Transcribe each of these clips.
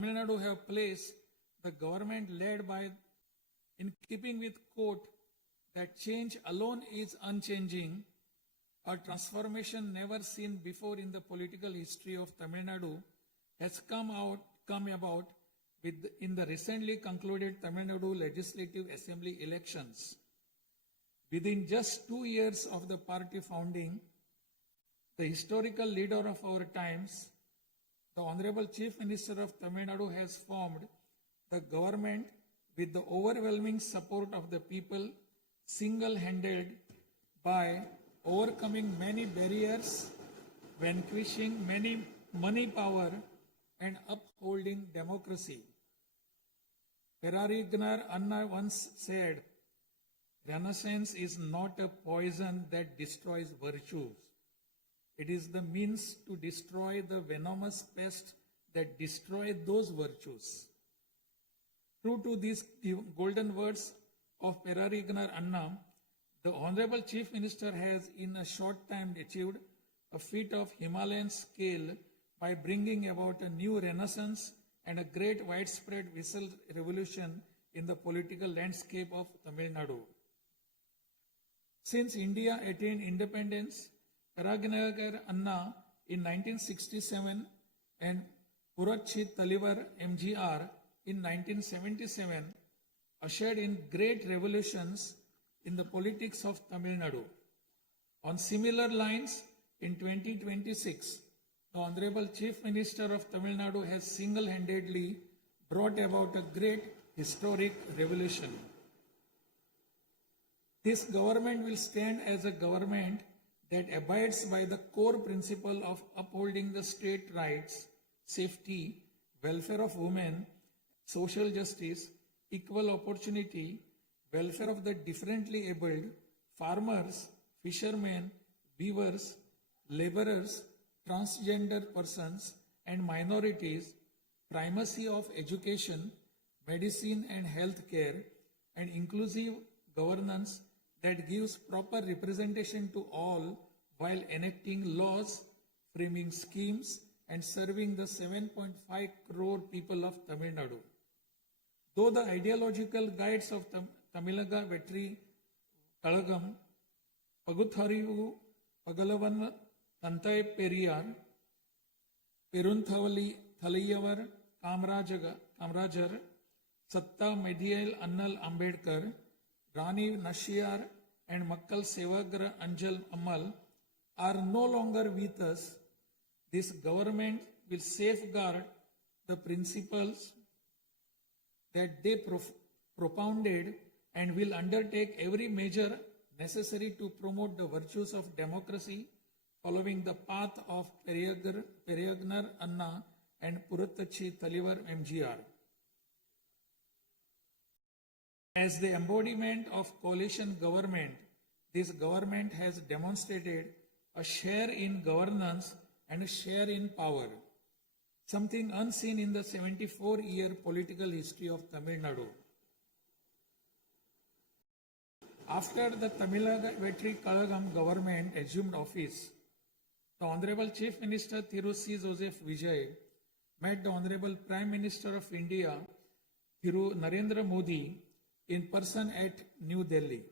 Tamil Nadu have placed the government led by, in keeping with quote, that change alone is unchanging, a transformation never seen before in the political history of Tamil Nadu has come about in the recently concluded Tamil Nadu Legislative Assembly elections. Within just 2 years of the party founding, the historical leader of our times, the Honorable Chief Minister of Tamil Nadu, has formed the government with the overwhelming support of the people, single-handed by overcoming many barriers, vanquishing many money power, and upholding democracy. Perarignar Anna once said, "Renaissance is not a poison that destroys virtues. It is the means to destroy the venomous pest that destroys those virtues." True to these golden words of Perarignar Anna, the Honorable Chief Minister has in a short time achieved a feat of Himalayan scale by bringing about a new renaissance and a great widespread visual revolution in the political landscape of Tamil Nadu. Since India attained independence, Perarignar Anna in 1967 and Puratchi Talivar MGR in 1977 ushered in great revolutions in the politics of Tamil Nadu. On similar lines, in 2026, the Honorable Chief Minister of Tamil Nadu has single-handedly brought about a great historic revolution. This government will stand as a government that abides by the core principle of upholding the state rights, safety, welfare of women, social justice, equal opportunity, welfare of the differently abled, farmers, fishermen, weavers, laborers, transgender persons and minorities, primacy of education, medicine and health care, and inclusive governance that gives proper representation to all while enacting laws, framing schemes, and serving the 7.5 crore people of Tamil Nadu. Though the ideological guides of Tamilaga Vetri Kalagam, Pagutharivu, Pagalavan, Tantai Periyar, Perunthavali Thalayavar, Kamrajar, Satta Medial Annal Ambedkar, Rani Nashiyar, and Makkal Sevagra Anjal Amal are no longer with us, this government will safeguard the principles that they propounded and will undertake every measure necessary to promote the virtues of democracy following the path of Perarignar Anna and Puratchi Talivar MGR. As the embodiment of coalition government, this government has demonstrated a share in governance and a share in power, something unseen in the 74-year political history of Tamil Nadu. After the Tamilaga Vetri Kalagam government assumed office, the Honorable Chief Minister Thiru C. Joseph Vijay met the Honorable Prime Minister of India, Thiru Narendra Modi, in person at New Delhi.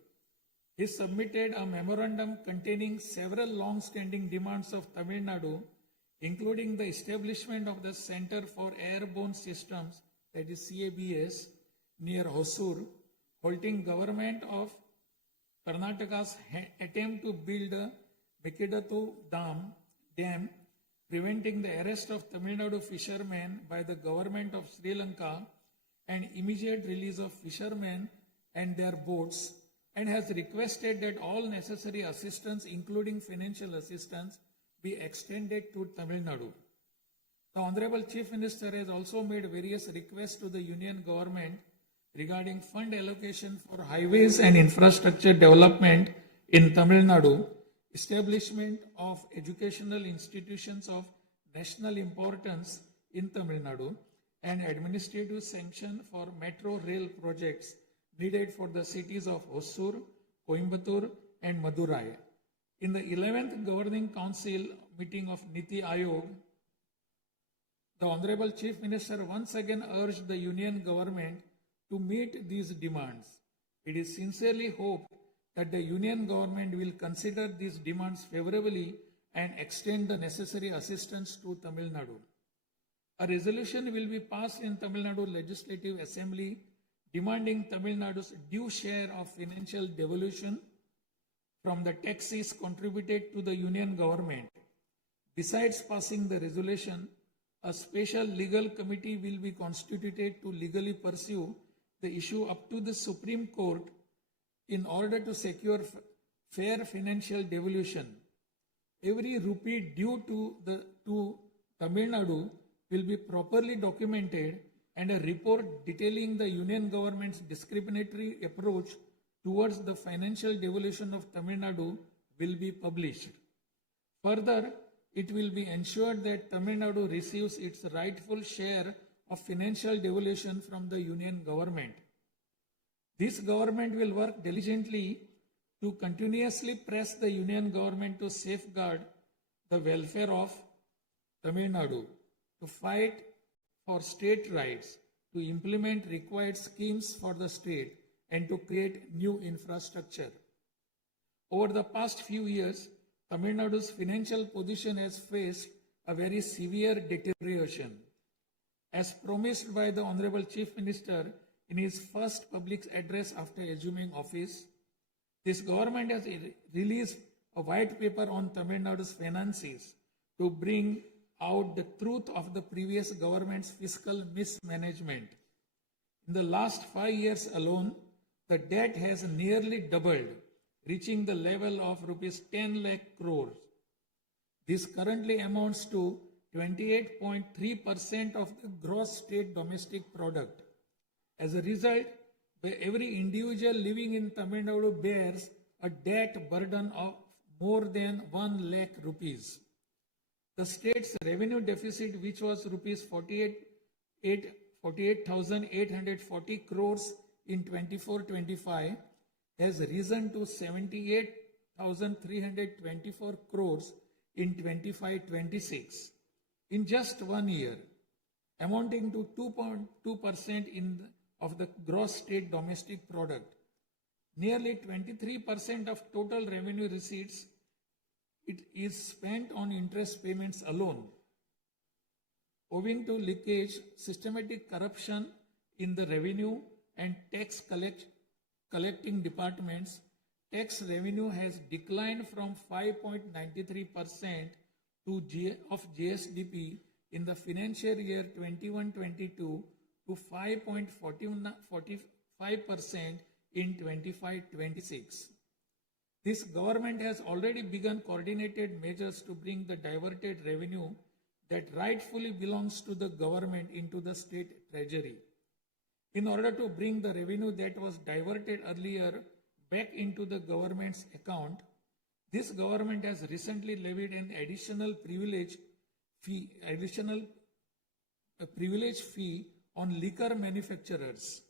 He submitted a memorandum containing several long-standing demands of Tamil Nadu, including the establishment of the Center for Airborne Systems, that is CABS, near Hosur, halting government of Karnataka's attempt to build a Mekidatu Dam, preventing the arrest of Tamil Nadu fishermen by the government of Sri Lanka and immediate release of fishermen and their boats, and has requested that all necessary assistance, including financial assistance, be extended to Tamil Nadu. The Honorable Chief Minister has also made various requests to the Union Government regarding fund allocation for highways and infrastructure development in Tamil Nadu, establishment of educational institutions of national importance in Tamil Nadu, and administrative sanction for metro rail projects needed for the cities of Hosur, Coimbatore, and Madurai. In the 11th Governing Council meeting of Niti Ayog, The Honorable Chief Minister once again urged the Union government to meet these demands. It is sincerely hoped that the Union government will consider these demands favorably and extend the necessary assistance to Tamil Nadu. A resolution will be passed in Tamil Nadu Legislative Assembly demanding Tamil Nadu's due share of financial devolution from the taxes contributed to the Union government. Besides passing the resolution, a special legal committee will be constituted to legally pursue the issue up to the Supreme Court in order to secure fair financial devolution. Every rupee due to Tamil Nadu will be properly documented and a report detailing the Union government's discriminatory approach towards the financial devolution of Tamil Nadu will be published. Further, it will be ensured that Tamil Nadu receives its rightful share of financial devolution from the Union government. This government will work diligently to continuously press the Union government to safeguard the welfare of Tamil Nadu, to fight for state rights, to implement required schemes for the state, and to create new infrastructure. Over the past few years, Tamil Nadu's financial position has faced a very severe deterioration. As promised by the Honorable Chief Minister in his first public address after assuming office, this government has released a white paper on Tamil Nadu's finances to bring out the truth of the previous government's fiscal mismanagement. In the last 5 years alone, the debt has nearly doubled, reaching the level of rupees 10 lakh crores. This currently amounts to 28.3% of the gross state domestic product. As a result, every individual living in Tamil Nadu bears a debt burden of more than 1 lakh rupees. The state's revenue deficit, which was rupees 48,840 crores in 24-25, has risen to 78,324 crores in 25-26 in just 1 year, amounting to 2.2% of the gross state domestic product. Nearly 23% of total revenue receipts it is spent on interest payments alone. Owing to leakage, systematic corruption in the revenue and tax collecting departments, tax revenue has declined from 5.93% of GSDP in the financial year 21-22 to 5.45% in 25-26. This government has already begun coordinated measures to bring the diverted revenue that rightfully belongs to the government into the state treasury. In order to bring the revenue that was diverted earlier back into the government's account, this government has recently levied an additional privilege fee on liquor manufacturers.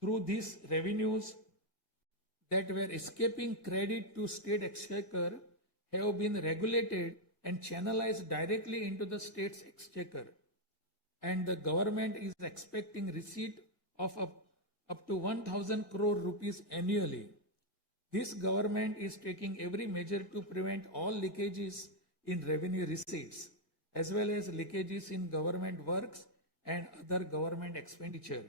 Through these revenues that were escaping credit to state exchequer have been regulated and channelized directly into the state's exchequer, and the government is expecting receipt of up to 1,000 crore rupees annually. This government is taking every measure to prevent all leakages in revenue receipts, as well as leakages in government works and other government expenditure,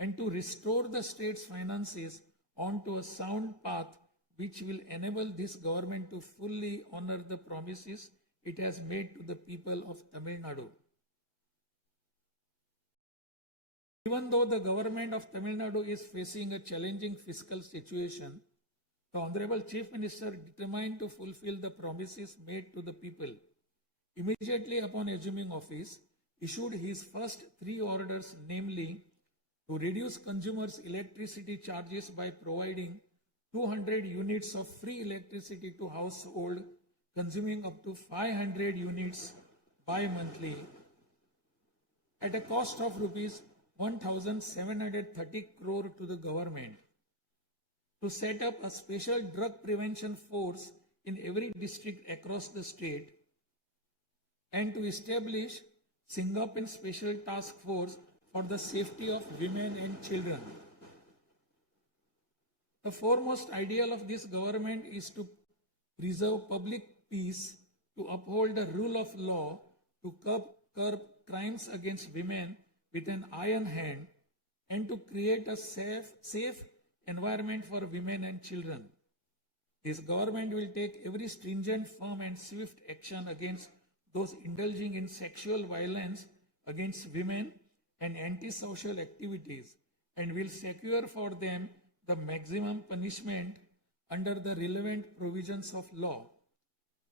and to restore the state's finances onto a sound path which will enable this government to fully honor the promises it has made to the people of Tamil Nadu. Even though the government of Tamil Nadu is facing a challenging fiscal situation, the Honorable Chief Minister, determined to fulfill the promises made to the people, immediately upon assuming office, issued his first 3 orders, namely, to reduce consumers' electricity charges by providing 200 units of free electricity to household consuming up to 500 units bi-monthly at a cost of rupees 1,730 crore to the government, to set up a special drug prevention force in every district across the state, and to establish Singaporean Special Task Force for the Safety of Women and Children. The foremost ideal of this government is to preserve public peace, to uphold the rule of law, to curb crimes against women with an iron hand, and to create a safe environment for women and children. This government will take every stringent, firm, and swift action against those indulging in sexual violence against women and antisocial activities, and will secure for them the maximum punishment under the relevant provisions of law.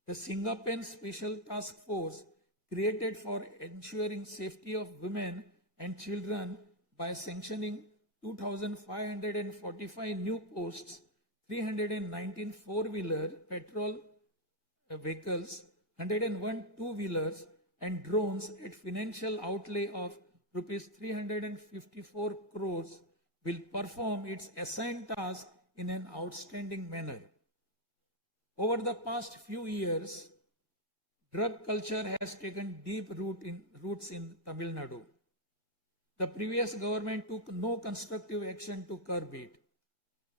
The Singaporean Special Task Force, created for ensuring safety of women and children by sanctioning 2,545 new posts, 319 four-wheeler petrol vehicles, 101 two-wheelers, and drones at financial outlay of rupees 354 crores, will perform its assigned task in an outstanding manner. Over the past few years, drug culture has taken deep roots in Tamil Nadu. The previous government took no constructive action to curb it.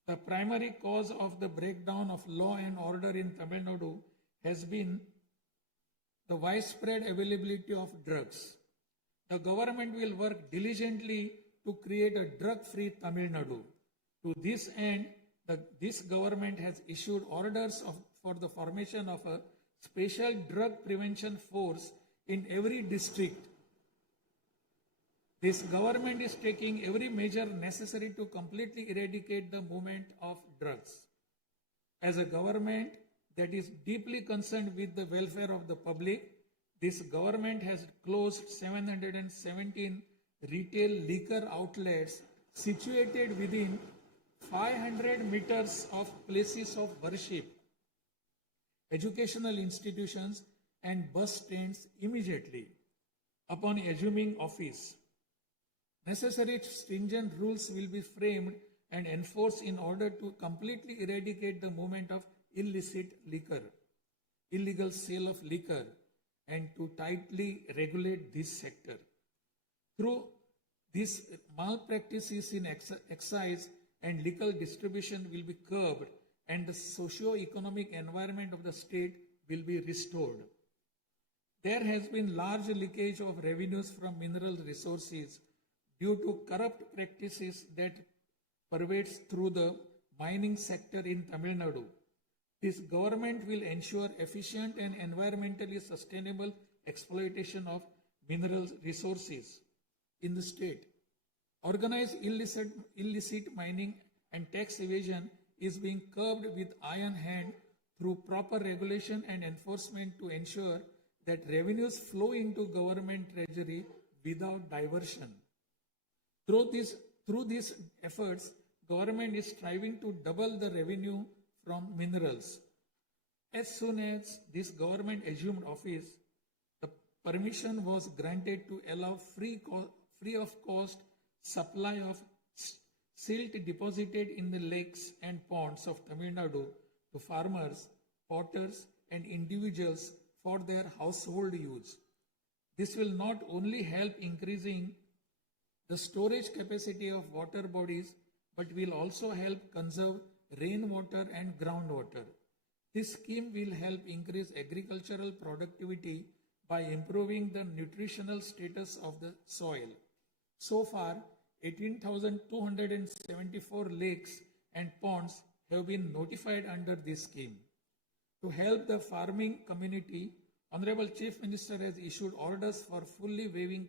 The primary cause of the breakdown of law and order in Tamil Nadu has been the widespread availability of drugs. The government will work diligently to create a drug-free Tamil Nadu. To this end, this government has issued orders for the formation of a special drug prevention force in every district. This government is taking every measure necessary to completely eradicate the movement of drugs. As a government that is deeply concerned with the welfare of the public, this government has closed 717 retail liquor outlets situated within 500 meters of places of worship, educational institutions, and bus stands immediately upon assuming office. Necessary stringent rules will be framed and enforced in order to completely eradicate the movement of illicit liquor, illegal sale of liquor, and to tightly regulate this sector. Through these malpractices in excise and liquor distribution will be curbed, and the socio-economic environment of the state will be restored. There has been large leakage of revenues from mineral resources due to corrupt practices that pervades through the mining sector in Tamil Nadu. This government will ensure efficient and environmentally sustainable exploitation of mineral resources in the state. Organized illicit mining and tax evasion is being curbed with iron hand through proper regulation and enforcement to ensure that revenues flow into government treasury without diversion. Through these efforts, government is striving to double the revenue from minerals. As soon as this government assumed office, the permission was granted to allow free of cost supply of silt deposited in the lakes and ponds of Tamil Nadu to farmers, potters, and individuals for their household use. This will not only help increasing the storage capacity of water bodies, but will also help conserve rainwater and groundwater. This scheme will help increase agricultural productivity by improving the nutritional status of the soil. So far, 18,274 lakes and ponds have been notified under this scheme. To help the farming community, Honorable Chief Minister has issued orders for fully waiving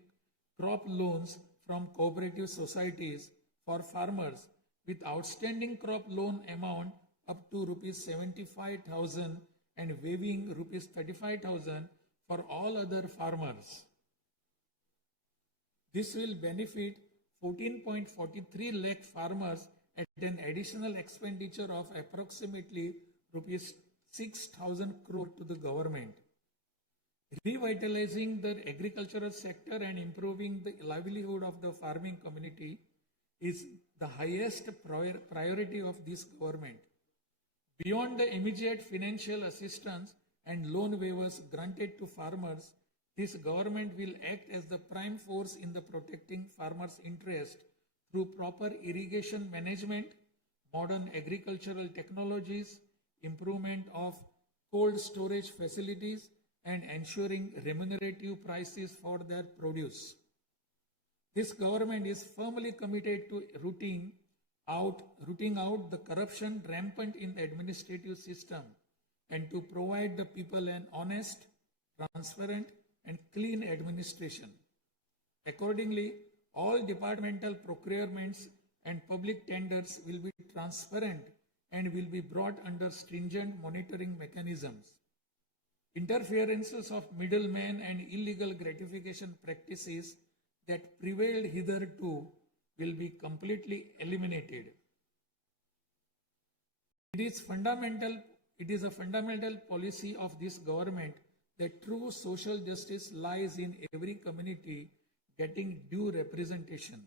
crop loans from cooperative societies for farmers with outstanding crop loan amount up to rupees 75,000 and waiving rupees 35,000 for all other farmers. This will benefit 14.43 lakh farmers at an additional expenditure of approximately rupees 6,000 crore to the government. Revitalizing the agricultural sector and improving the livelihood of the farming community is the highest priority of this government. Beyond the immediate financial assistance and loan waivers granted to farmers, This government will act as the prime force in the protecting farmers' interest through proper irrigation management, modern agricultural technologies, improvement of cold storage facilities, and ensuring remunerative prices for their produce. This government is firmly committed to rooting out the corruption rampant in the administrative system and to provide the people an honest, transparent, and clean administration. Accordingly, all departmental procurements and public tenders will be transparent and will be brought under stringent monitoring mechanisms. Interferences of middlemen and illegal gratification practices that prevailed hitherto will be completely eliminated. It is a fundamental policy of this government that true social justice lies in every community getting due representation.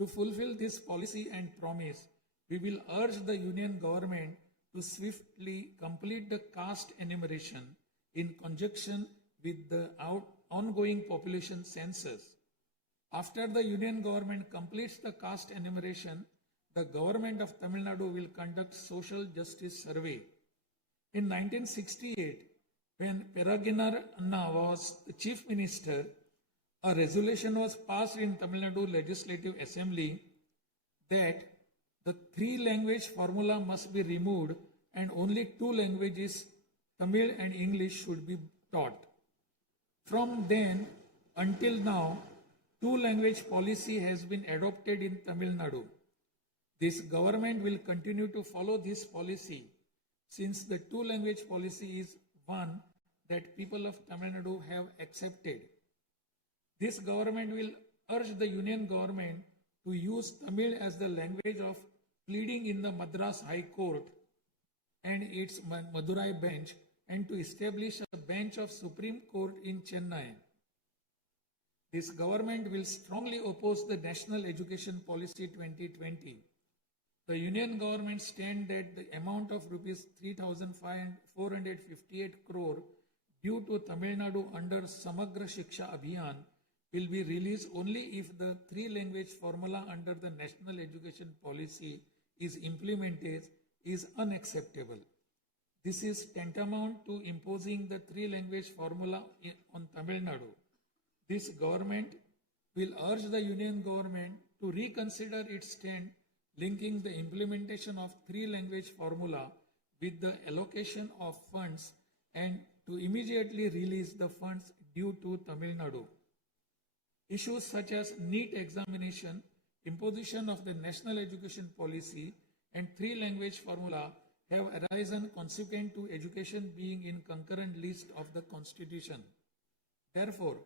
To fulfill this policy and promise, we will urge the Union government to swiftly complete the caste enumeration in conjunction with the ongoing population census. After the Union government completes the caste enumeration, the government of Tamil Nadu will conduct social justice survey. In 1968, when Peregrinath Anna was the chief minister, a resolution was passed in Tamil Nadu Legislative Assembly that the three-language formula must be removed and only two languages, Tamil and English, should be taught. From then until now, two-language policy has been adopted in Tamil Nadu. This government will continue to follow this policy since the two-language policy is one that people of Tamil Nadu have accepted. This government will urge the Union government to use Tamil as the language of pleading in the Madras High Court and its Madurai bench and to establish a bench of Supreme Court in Chennai. This government will strongly oppose the National Education Policy 2020. The Union government stand that the amount of rupees 3,458 crore due to Tamil Nadu under Samagra Shiksha Abhiyan will be released only if the three-language formula under the National Education Policy is implemented is unacceptable. This is tantamount to imposing the three-language formula on Tamil Nadu. This government will urge the Union government to reconsider its stand linking the implementation of three-language formula with the allocation of funds and to immediately release the funds due to Tamil Nadu. Issues such as NEET examination, imposition of the National Education Policy, and three-language formula have arisen consequent to education being in concurrent list of the Constitution. Therefore,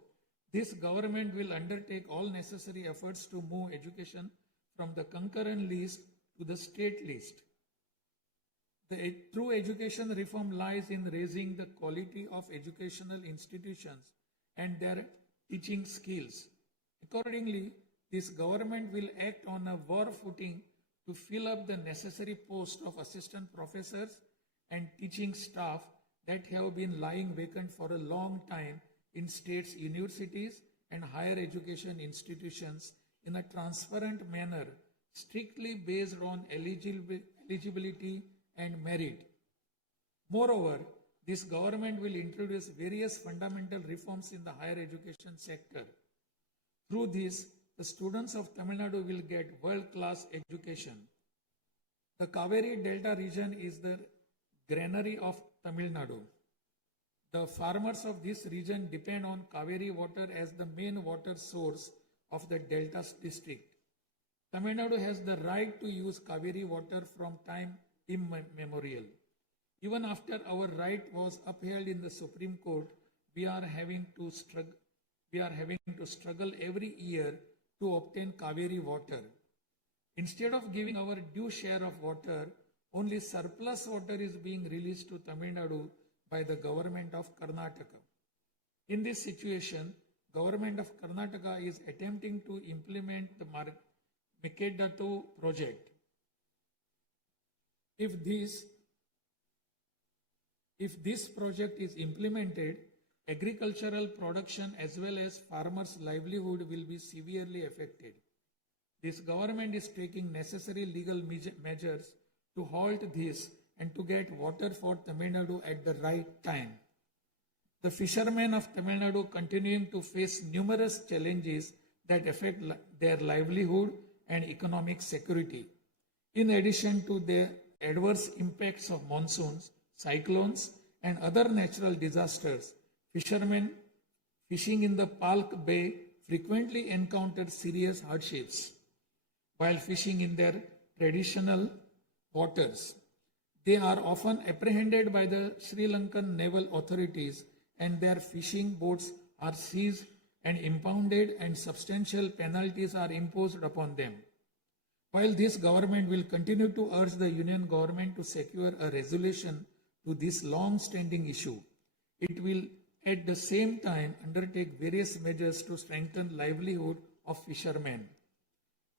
this government will undertake all necessary efforts to move education from the concurrent list to the state list. The true education reform lies in raising the quality of educational institutions and their teaching skills. Accordingly, this government will act on a war footing to fill up the necessary posts of assistant professors and teaching staff that have been lying vacant for a long time in states' universities and higher education institutions in a transparent manner, strictly based on eligibility and merit. Moreover, this government will introduce various fundamental reforms in the higher education sector. Through this, the students of Tamil Nadu will get world-class education. The Kaveri Delta region is the granary of Tamil Nadu. The farmers of this region depend on Kaveri water as the main water source of the Delta district. Tamil Nadu has the right to use Kaveri water from time immemorial. Even after our right was upheld in the Supreme Court, we are having to struggle every year to obtain Kaveri water. Instead of giving our due share of water, only surplus water is being released to Tamil Nadu by the government of Karnataka. In this situation, government of Karnataka is attempting to implement the Mekedatu project. If this project is implemented, agricultural production as well as farmers' livelihood will be severely affected. This government is taking necessary legal measures to halt this and to get water for Tamil Nadu at the right time. The fishermen of Tamil Nadu continuing to face numerous challenges that affect their livelihood and economic security. In addition to the adverse impacts of monsoons, cyclones, and other natural disasters, fishermen fishing in the Palk Bay frequently encounter serious hardships while fishing in their traditional waters. They are often apprehended by the Sri Lankan naval authorities and their fishing boats are seized and impounded and substantial penalties are imposed upon them. While this government will continue to urge the union government to secure a resolution to this long-standing issue, it will at the same time undertake various measures to strengthen livelihood of fishermen.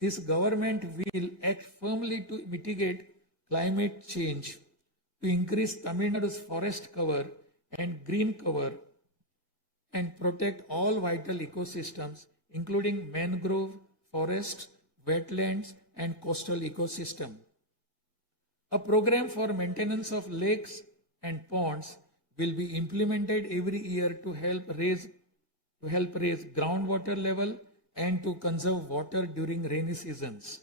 This government will act firmly to mitigate climate change, to increase Tamil Nadu's forest cover and green cover, and protect all vital ecosystems, including mangrove, forests, wetlands, and coastal ecosystem. A program for maintenance of lakes and ponds will be implemented every year to help raise groundwater level and to conserve water during rainy seasons.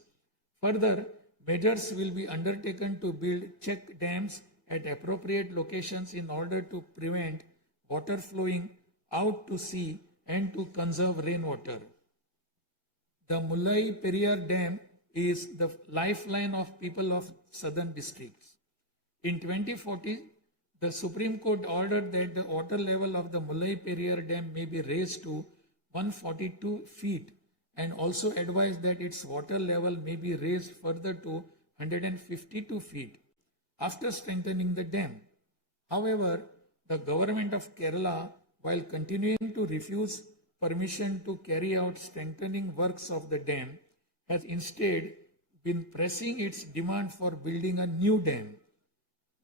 Further, measures will be undertaken to build check dams at appropriate locations in order to prevent water flowing out to sea and to conserve rainwater. The Mullai Periyar Dam is the lifeline of people of southern districts. In 2040, the Supreme Court ordered that the water level of the Mullai Periyar Dam may be raised to 142 feet and also advised that its water level may be raised further to 152 feet after strengthening the dam. However, the government of Kerala, while continuing to refuse permission to carry out strengthening works of the dam, has instead been pressing its demand for building a new dam.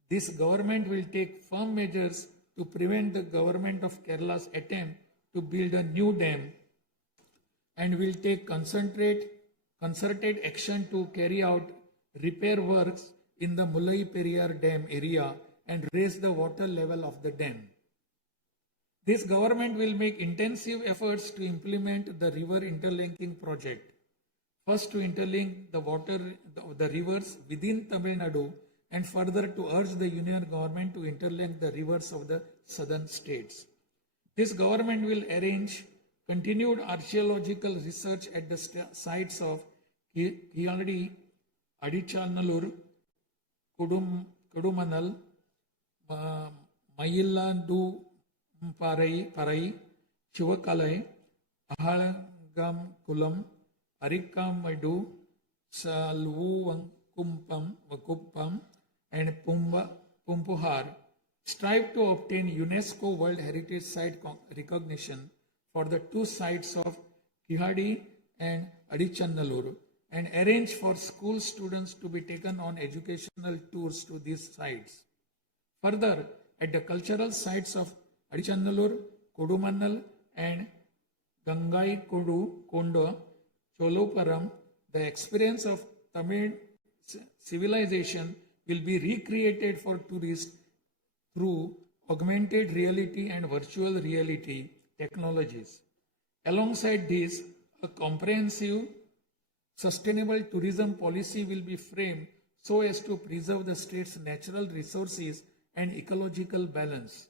This government will take firm measures to prevent the government of Kerala's attempt to build a new dam and will take concerted action to carry out repair works in the Mullai Periyar Dam area and raise the water level of the dam. This government will make intensive efforts to implement the river interlinking project. First, to interlink the rivers within Tamil Nadu, and further to urge the union government to interlink the rivers of the southern states. This government will arrange continued archaeological research at the sites of Kiyadi, Adichanallur, Kudumanal, Mayillandu Parai, Chivakalai, Ahalagam Kulam, Arikamadu, Salvu Vakuppam, and Pumpuhar strive to obtain UNESCO World Heritage Site recognition for the two sites of Kihadi and Adichanallur and arrange for school students to be taken on educational tours to these sites. Further, at the cultural sites of Adichanallur, Kodumannal and Gangai Kondo, Choluparam, the experience of Tamil civilization will be recreated for tourists through augmented reality and virtual reality technologies. Alongside this, a comprehensive, sustainable tourism policy will be framed so as to preserve the state's natural resources and ecological balance.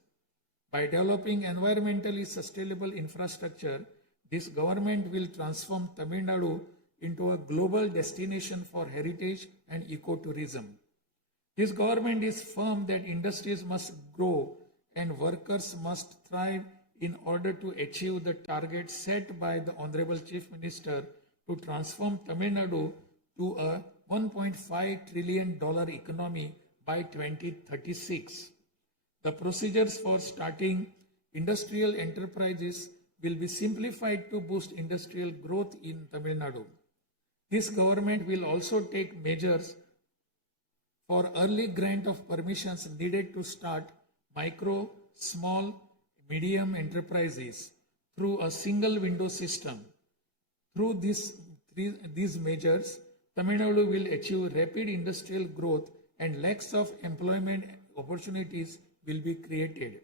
By developing environmentally sustainable infrastructure, this government will transform Tamil Nadu into a global destination for heritage and ecotourism. This government is firm that industries must grow and workers must thrive in order to achieve the target set by the Honorable Chief Minister to transform Tamil Nadu to a $1.5 trillion economy by 2036. The procedures for starting industrial enterprises will be simplified to boost industrial growth in Tamil Nadu. This government will also take measures for early grant of permissions needed to start micro, small, medium enterprises through a single window system. Through these measures, Tamil Nadu will achieve rapid industrial growth and lakhs of employment opportunities will be created.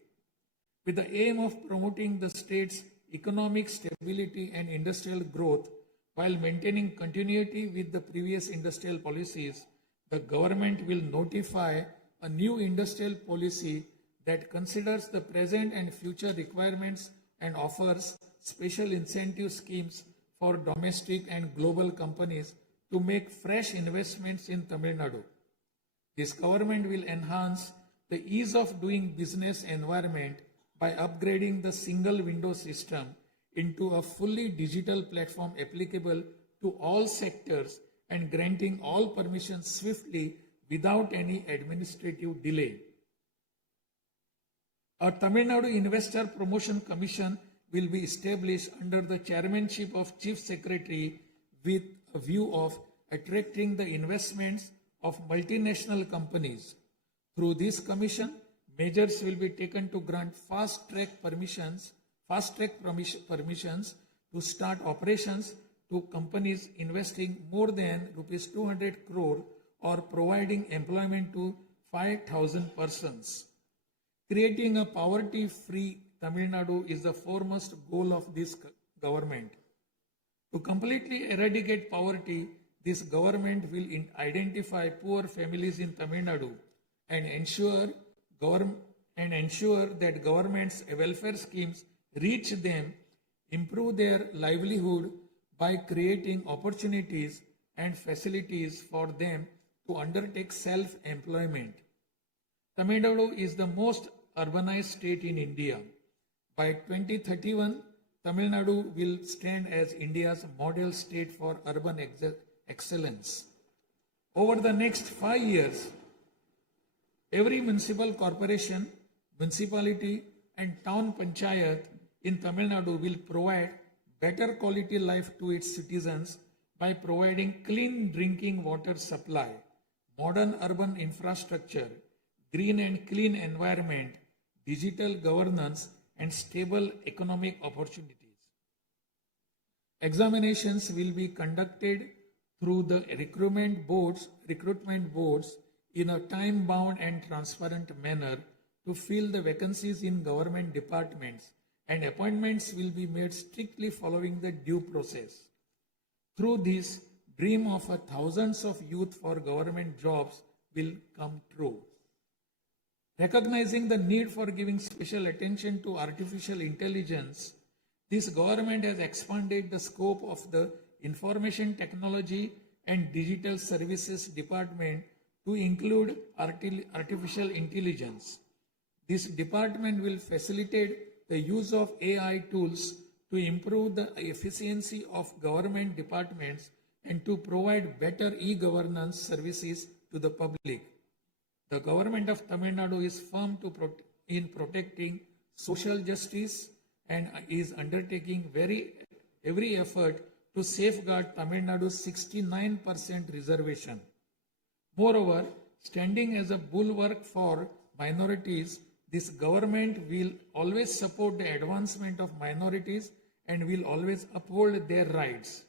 With the aim of promoting the state's economic stability and industrial growth while maintaining continuity with the previous industrial policies, the government will notify a new industrial policy that considers the present and future requirements and offers special incentive schemes for domestic and global companies to make fresh investments in Tamil Nadu. This government will enhance the ease of doing business environment by upgrading the single window system into a fully digital platform applicable to all sectors and granting all permissions swiftly without any administrative delay. A Tamil Nadu Investor Promotion Commission will be established under the chairmanship of Chief Secretary with a view of attracting the investments of multinational companies. Through this commission, measures will be taken to grant fast-track permissions to start operations to companies investing more than rupees 200 crore or providing employment to 5,000 persons. Creating a poverty-free Tamil Nadu is the foremost goal of this government. To completely eradicate poverty, this government will identify poor families in Tamil Nadu and ensure that government's welfare schemes reach them, improve their livelihood by creating opportunities and facilities for them to undertake self-employment. Tamil Nadu is the most urbanized state in India. By 2031, Tamil Nadu will stand as India's model state for urban excellence. Over the next 5 years, every municipal corporation, municipality, and town panchayat in Tamil Nadu will provide better quality life to its citizens by providing clean drinking water supply, modern urban infrastructure, green and clean environment, digital governance, and stable economic opportunities. Examinations will be conducted through the recruitment boards in a time-bound and transparent manner to fill the vacancies in government departments, and appointments will be made strictly following the due process. Through this, dream of thousands of youth for government jobs will come true. Recognizing the need for giving special attention to artificial intelligence, this government has expanded the scope of the Information Technology and Digital Services Department to include artificial intelligence. This department will facilitate the use of AI tools to improve the efficiency of government departments and to provide better e-governance services to the public. The government of Tamil Nadu is firm in protecting social justice and is undertaking every effort to safeguard Tamil Nadu's 69% reservation. Moreover, standing as a bulwark for minorities, this government will always support the advancement of minorities and will always uphold their rights.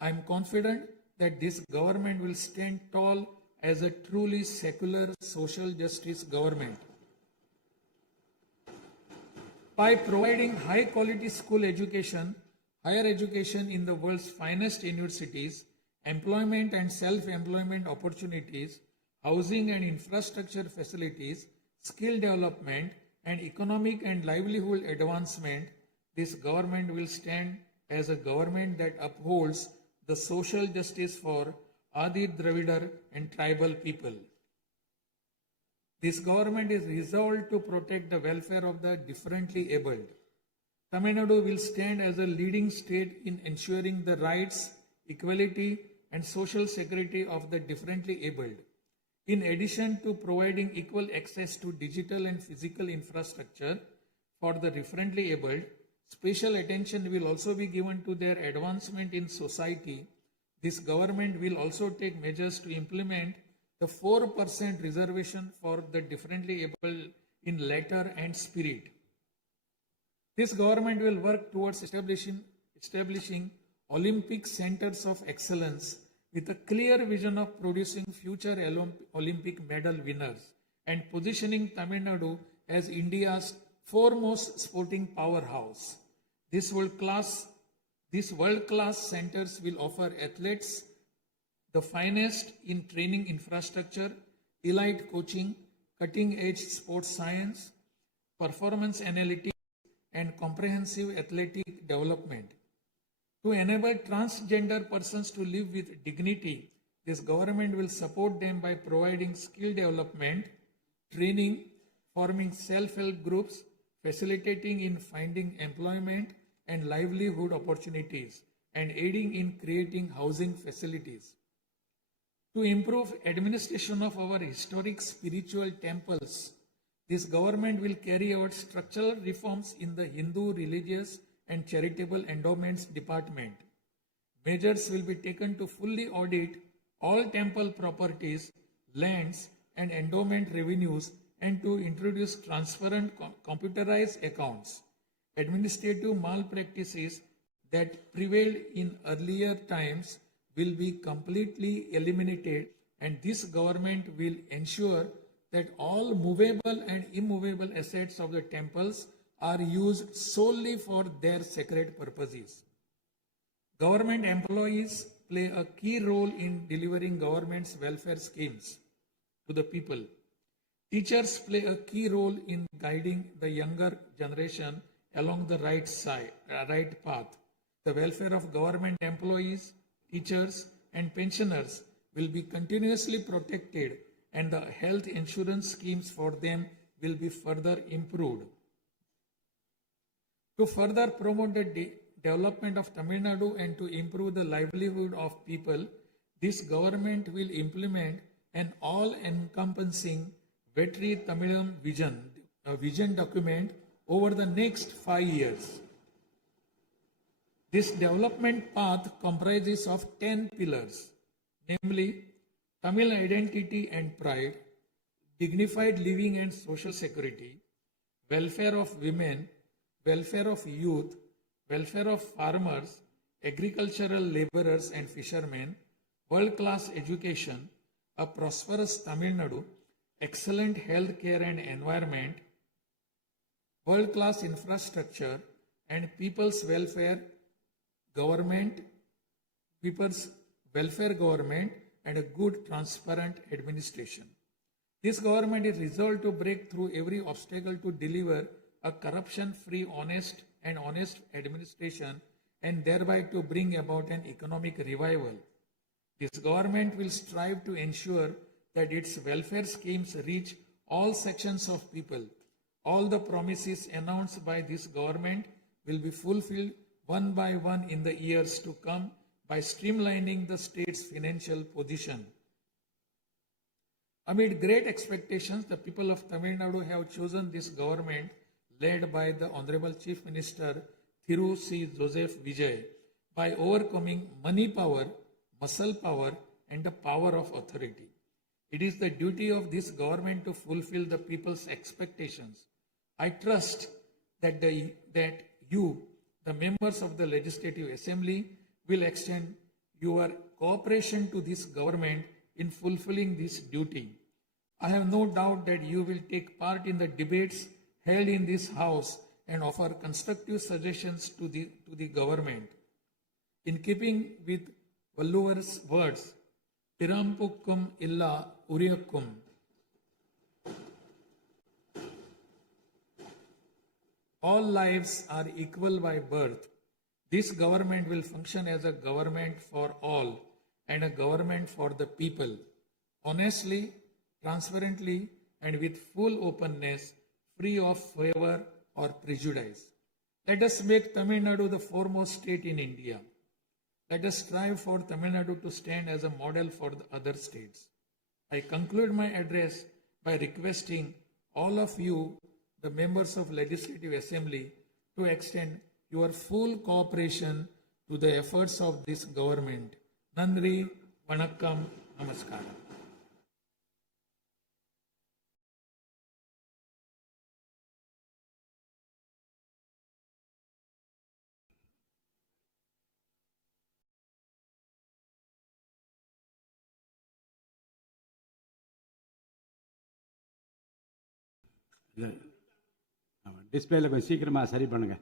I am confident that this government will stand tall as a truly secular social justice government. By providing high quality school education, higher education in the world's finest universities, employment and self-employment opportunities, housing and infrastructure facilities, skill development, and economic and livelihood advancement, this government will stand as a government that upholds the social justice for Adi Dravidar and tribal people. This government is resolved to protect the welfare of the differently abled. Tamil Nadu will stand as a leading state in ensuring the rights, equality, and social security of the differently abled. In addition to providing equal access to digital and physical infrastructure for the differently abled, special attention will also be given to their advancement in society. This government will also take measures to implement the 4% reservation for the differently able in letter and spirit. This government will work towards establishing Olympic centers of excellence with a clear vision of producing future Olympic medal winners and positioning Tamil Nadu as India's foremost sporting powerhouse. These world-class centers will offer athletes the finest in training infrastructure, elite coaching, cutting-edge sports science, performance analytics, and comprehensive athletic development. To enable transgender persons to live with dignity, this government will support them by providing skill development, training, forming self-help groups, facilitating in finding employment and livelihood opportunities, and aiding in creating housing facilities. To improve administration of our historic spiritual temples, this government will carry out structural reforms in the Hindu religious and charitable endowments department. Measures will be taken to fully audit all temple properties, lands, and endowment revenues and to introduce transparent computerized accounts. Administrative malpractices that prevailed in earlier times will be completely eliminated, and this government will ensure that all movable and immovable assets of the temples are used solely for their sacred purposes. Government employees play a key role in delivering government's welfare schemes to the people. Teachers play a key role in guiding the younger generation along the right path. The welfare of government employees, teachers, and pensioners will be continuously protected, and the health insurance schemes for them will be further improved. To further promote the development of Tamil Nadu and to improve the livelihood of people, this government will implement an all-encompassing Vetri Tamilam vision document over the next 5 years. This development path comprises of 10 pillars, namely Tamil identity and pride, dignified living and social security, welfare of women, welfare of youth, welfare of farmers, agricultural laborers and fishermen, world-class education, a prosperous Tamil Nadu, excellent health care and environment, world-class infrastructure, and people's welfare government, and a good transparent administration. This government is resolved to break through every obstacle to deliver a corruption-free, honest administration and thereby to bring about an economic revival. This government will strive to ensure that its welfare schemes reach all sections of people. All the promises announced by this government will be fulfilled one by one in the years to come by streamlining the state's financial position. Amid great expectations, the people of Tamil Nadu have chosen this government led by the Honorable Chief Minister Thiru C. Joseph Vijay by overcoming money power, muscle power, and the power of authority. It is the duty of this government to fulfill the people's expectations. I trust that you, the members of the Legislative Assembly, will extend your cooperation to this government in fulfilling this duty. I have no doubt that you will take part in the debates held in this House and offer constructive suggestions to the government. In keeping with Valluvar's words, Pirampukkum illa Uriyakkum, all lives are equal by birth. This government will function as a government for all and a government for the people. Honestly, transparently, and with full openness, free of favor or prejudice. Let us make Tamil Nadu the foremost state in India. Let us strive for Tamil Nadu to stand as a model for the other states. I conclude my address by requesting all of you, the members of Legislative Assembly, to extend your full cooperation to the efforts of this government. Nandri, Vanakkam, Namaskaram. டிஸ்பிளேல கொஞ்சம் சீக்கிரமா சரி பண்ணுங்க.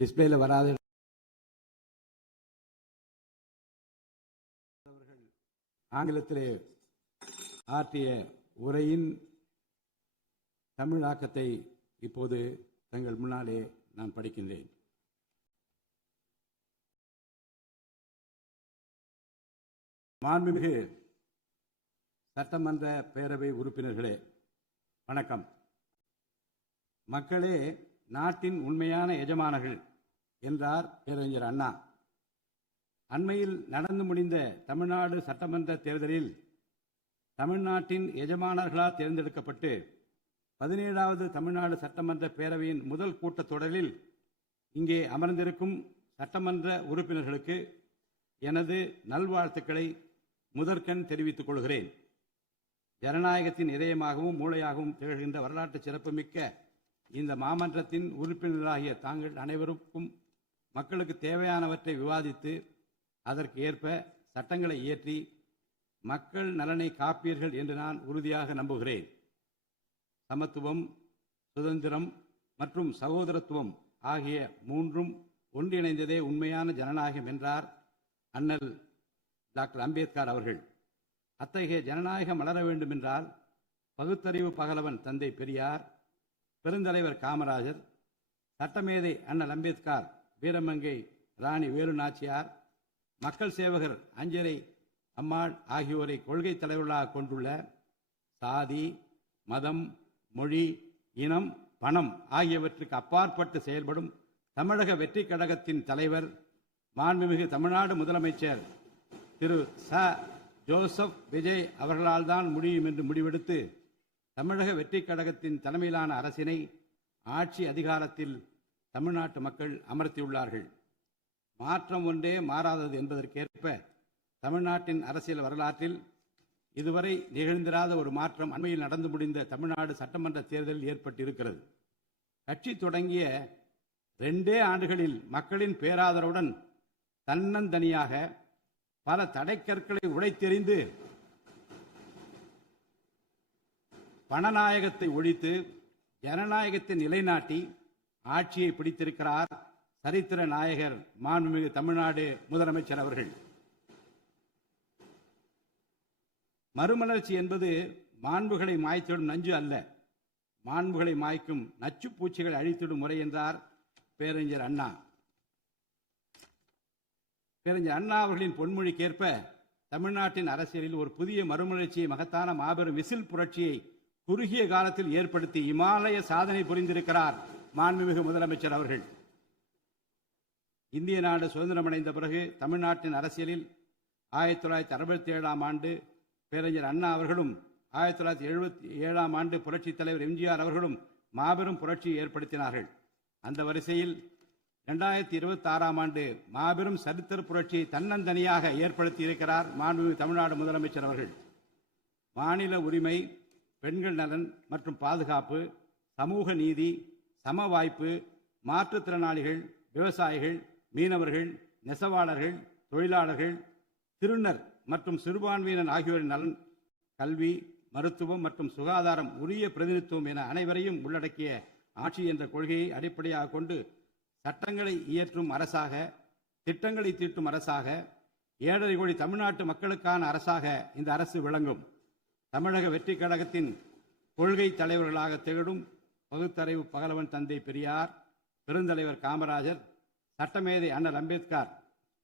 டிஸ்பிளேல வராது. ஆங்கிலத்திலே ஆற்றிய உரையின் தமிழாக்கத்தை இப்போது தங்கள் முன்னாலே நான் படிக்கின்றேன். மாண்புமிகு சட்டமன்ற பேரவை உறுப்பினர்களே, வணக்கம். மக்களே நாட்டின் உண்மையான எஜமானர்கள் என்றார் பேரறிஞர் அண்ணா. அண்மையில் நடந்து முடிந்த தமிழ்நாடு சட்டமன்ற தேர்தலில் தமிழ்நாட்டின் எஜமானர்களால் தேர்ந்தெடுக்கப்பட்டு 17வது தமிழ்நாடு சட்டமன்ற பேரவையின் முதல் கூட்டத்தொடரில் இங்கே அமர்ந்திருக்கும் சட்டமன்ற உறுப்பினர்களுக்கு எனது நல்வாழ்த்துக்களை முதற்கண் தெரிவித்துக் கொள்கிறேன். ஜனநாயகத்தின் இதயமாகவும் மூளையாகவும் திகழ்கின்ற வரலாற்று சிறப்புமிக்க இந்த மாமன்றத்தின் உறுப்பினர்களாகிய தாங்கள் அனைவருக்கும் மக்களுக்கு தேவையானவற்றை விவாதித்து அதற்கு ஏற்ப சட்டங்களை இயற்றி மக்கள் நலனை காப்பீர்கள் என்று நான் உறுதியாக நம்புகிறேன். சமத்துவம், சுதந்திரம் மற்றும் சகோதரத்துவம் ஆகிய மூன்றும் ஒன்றிணைந்ததே உண்மையான ஜனநாயகம் என்றார் அண்ணல் டாக்டர் அம்பேத்கர் அவர்கள். அத்தகைய ஜனநாயகம் மலர வேண்டும் என்றால் பகுத்தறிவு பகலவன் தந்தை பெரியார், பெருந்தலைவர் காமராஜர், சட்டமேதை அண்ணல் அம்பேத்கர், வீரமங்கை ராணி வேலு நாச்சியார், மக்கள் சேவகர் அஞ்சலை அம்மாள் ஆகியோரை கொள்கை தலைவர்களாக கொண்டுள்ள சாதி, மதம், மொழி, இனம், பணம் ஆகியவற்றுக்கு அப்பாற்பட்டு செயல்படும் தமிழக வெற்றி கழகத்தின் தலைவர் மாண்புமிகு தமிழ்நாடு முதலமைச்சர் திரு ச. ஜோசப் விஜய் அவர்களால் தான் முடியும் என்று முடிவெடுத்து தமிழக வெற்றி கழகத்தின் தலைமையிலான அரசினை ஆட்சி அதிகாரத்தில் தமிழ்நாட்டு மக்கள் அமர்த்தியுள்ளார்கள். மாற்றம் ஒன்றே மாறாதது என்பதற்கேற்ப தமிழ்நாட்டின் அரசியல் வரலாற்றில் இதுவரை நிகழ்ந்திராத ஒரு மாற்றம் அண்மையில் நடந்து முடிந்த தமிழ்நாடு சட்டமன்ற தேர்தலில் ஏற்பட்டிருக்கிறது. கட்சி தொடங்கிய 2 ஆண்டுகளில் மக்களின் பேராதரவுடன் தன்னந்தனியாக பல தடைக்கற்களை உடைத்தெறிந்து பணநாயகத்தை ஒழித்து ஜனநாயகத்தை நிலைநாட்டி ஆட்சியை பிடித்திருக்கிறார் சரித்திர நாயகர் மாண்புமிகு தமிழ்நாடு முதலமைச்சர் அவர்கள். மறுமலர்ச்சி என்பது மாண்புகளை மாய்த்திடும் நஞ்சு அல்ல, மாண்புகளை மாய்க்கும் நச்சு பூச்சிகளை அழித்திடும் முறை என்றார் பேரறிஞர் அண்ணா. பேரறிஞர் அண்ணா அவர்களின் பொன்மொழிக்கேற்ப தமிழ்நாட்டின் அரசியலில் ஒரு புதிய மறுமலர்ச்சியை, மகத்தான மாபெரும் விசில் புரட்சியை குறுகிய காலத்தில் ஏற்படுத்தி இமாலய சாதனை புரிந்திருக்கிறார் மாண்புமிகு முதலமைச்சர் அவர்கள். இந்திய நாடு சுதந்திரமடைந்த பிறகு தமிழ்நாட்டின் அரசியலில் 1967ஆம் ஆண்டு பேரறிஞர் அண்ணா அவர்களும் 1977ஆம் ஆண்டு புரட்சித் தலைவர் எம்ஜிஆர் அவர்களும் மாபெரும் புரட்சியை ஏற்படுத்தினார்கள். அந்த வரிசையில் 2026ஆம் ஆண்டு மாபெரும் சரித்திர புரட்சியை தன்னந்தனியாக ஏற்படுத்தி இருக்கிறார் மாண்புமிகு தமிழ்நாடு முதலமைச்சர் அவர்கள். மாநில உரிமை, பெண்கள் நலன் மற்றும் பாதுகாப்பு, சமூக நீதி, சம வாய்ப்பு, மாற்றுத்திறனாளிகள், விவசாயிகள், மீனவர்கள், நெசவாளர்கள், தொழிலாளர்கள், திருநர் மற்றும் சிறுபான்மையினர் ஆகியோரின் நலன், கல்வி, மருத்துவம் மற்றும் சுகாதாரம், உரிய பிரதிநிதித்துவம் என அனைவரையும் உள்ளடக்கிய ஆட்சி என்ற கொள்கையை அடிப்படையாக கொண்டு சட்டங்களை இயற்றும் அரசாக, திட்டங்களை தீட்டும் அரசாக, 7.5 கோடி தமிழ்நாட்டு மக்களுக்கான அரசாக இந்த அரசு விளங்கும். தமிழக வெற்றி கழகத்தின் கொள்கை தலைவர்களாக திகழும் பகுத்தறிவு பகலவன் தந்தை பெரியார், பெருந்தலைவர் காமராஜர், சட்டமேதை அண்ணல் அம்பேத்கர்,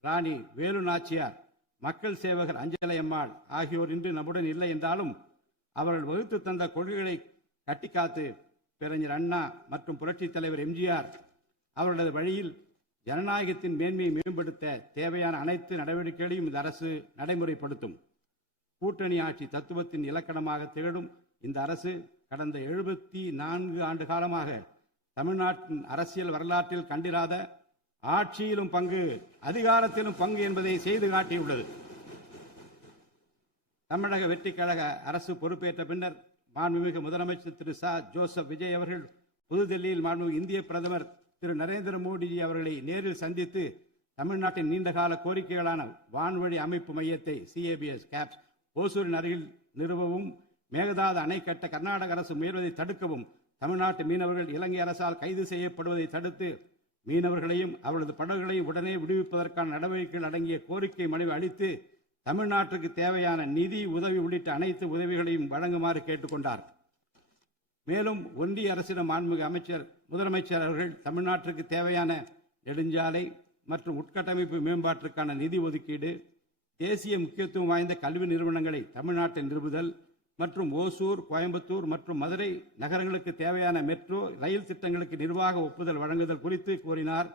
ராணி வேலு நாச்சியார், மக்கள் சேவகர் அஞ்சலை அம்மாள் ஆகியோர் இன்று நம்முடன் இல்லை என்றாலும் அவர்கள் வகுத்து தந்த கொள்கைகளை கட்டிக்காத்து பேரறிஞர் அண்ணா மற்றும் புரட்சித் தலைவர் எம்ஜிஆர் அவர்களது வழியில் ஜனநாயகத்தின் மேன்மையை மேம்படுத்த தேவையான அனைத்து நடவடிக்கைகளையும் இந்த அரசு நடைமுறைப்படுத்தும். கூட்டணி ஆட்சி தத்துவத்தின் இலக்கணமாக திகழும் இந்த அரசு கடந்த 74 ஆண்டு காலமாக தமிழ்நாட்டின் அரசியல் வரலாற்றில் கண்டிராத ஆட்சியிலும் பங்கு, அதிகாரத்திலும் பங்கு என்பதை செய்து காட்டியுள்ளது. தமிழக வெற்றி கழக அரசு பொறுப்பேற்ற பின்னர் மாண்புமிகு முதலமைச்சர் திரு ச. ஜோசப் விஜய் அவர்கள் புதுதில்லியில் மாண்புமிகு இந்திய பிரதமர் திரு நரேந்திர மோடிஜி அவர்களை நேரில் சந்தித்து தமிழ்நாட்டின் நீண்டகால கோரிக்கைகளான வான்வழி அமைப்பு மையத்தை CABS ஓசூரின் அருகில் நிறுவவும், மேகதாது அணை கட்ட கர்நாடக அரசு முயல்வதை தடுக்கவும் தமிழ்நாட்டு மீனவர்கள் இலங்கை அரசால் கைது செய்யப்படுவதை தடுத்து மீனவர்களையும் அவரது படகுகளையும் உடனே விடுவிப்பதற்கான நடவடிக்கைகள் அடங்கிய கோரிக்கை மனுவை அளித்து தமிழ்நாட்டுக்கு தேவையான நிதி உதவி உள்ளிட்ட அனைத்து உதவிகளையும் வழங்குமாறு கேட்டுக்கொண்டார். மேலும் ஒன்றிய அரசிடம் மாண்புமிகு முதலமைச்சர் அவர்கள் தமிழ்நாட்டிற்கு தேவையான நெடுஞ்சாலை மற்றும் உட்கட்டமைப்பு மேம்பாட்டிற்கான நிதி ஒதுக்கீடு, தேசிய முக்கியத்துவம் வாய்ந்த கல்வி நிறுவனங்களை தமிழ்நாட்டில் நிறுவுதல் மற்றும் ஓசூர், கோயம்புத்தூர் மற்றும் மதுரை நகரங்களுக்கு தேவையான மெட்ரோ ரயில் திட்டங்களுக்கு நிர்வாக ஒப்புதல் வழங்குதல் குறித்து கூறினார்.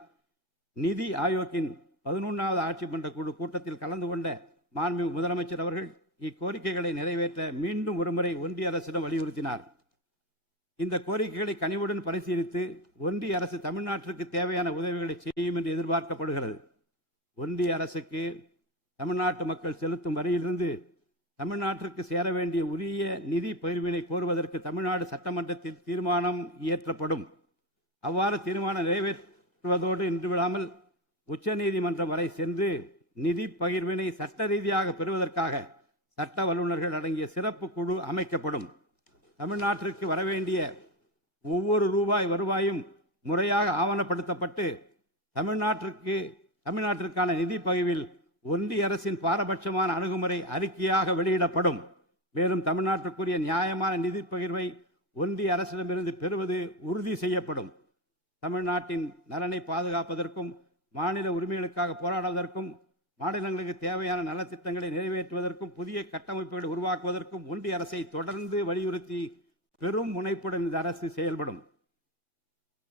நிதி ஆயோக்கின் 11வது ஆட்சி மன்ற குழு கூட்டத்தில் கலந்து கொண்ட மாண்புமிகு முதலமைச்சர் அவர்கள் இக்கோரிக்கைகளை நிறைவேற்ற மீண்டும் ஒருமுறை ஒன்றிய அரசிடம் வலியுறுத்தினார். இந்த கோரிக்கைகளை கனிவுடன் பரிசீலித்து ஒன்றிய அரசு தமிழ்நாட்டிற்கு தேவையான உதவிகளை செய்யும் என்று எதிர்பார்க்கப்படுகிறது. ஒன்றிய அரசுக்கு தமிழ்நாட்டு மக்கள் செலுத்தும் வரியிலிருந்து தமிழ்நாட்டிற்கு சேர வேண்டிய உரிய நிதி பகிர்வினை கோருவதற்கு தமிழ்நாடு சட்டமன்றத்தில் தீர்மானம் இயற்றப்படும். அவ்வாறு தீர்மானம் நிறைவேற்றுவதோடு நின்றுவிடாமல் உச்சநீதிமன்றம் வரை சென்று நிதி பகிர்வினை சட்ட ரீதியாக பெறுவதற்காக சட்ட வல்லுநர்கள் அடங்கிய சிறப்பு குழு அமைக்கப்படும். தமிழ்நாட்டிற்கு வரவேண்டிய ஒவ்வொரு ரூபாய் வருவாயும் முறையாக ஆவணப்படுத்தப்பட்டு தமிழ்நாட்டிற்கான நிதி பகிர்வில் ஒன்றிய அரசின் பாரபட்சமான அணுகுமுறை அறிக்கையாக வெளியிடப்படும். மேலும் தமிழ்நாட்டிற்குரிய நியாயமான நிதி பகிர்வை ஒன்றிய அரசிடமிருந்து பெறுவது உறுதி செய்யப்படும். தமிழ்நாட்டின் நலனை பாதுகாப்பதற்கும் மாநில உரிமைகளுக்காக போராடுவதற்கும் மாநிலங்களுக்கு தேவையான நலத்திட்டங்களை நிறைவேற்றுவதற்கும் புதிய கட்டமைப்புகளை உருவாக்குவதற்கும் ஒன்றிய அரசை தொடர்ந்து வலியுறுத்தி பெரும் முனைப்புடன் இந்த அரசு செயல்படும்.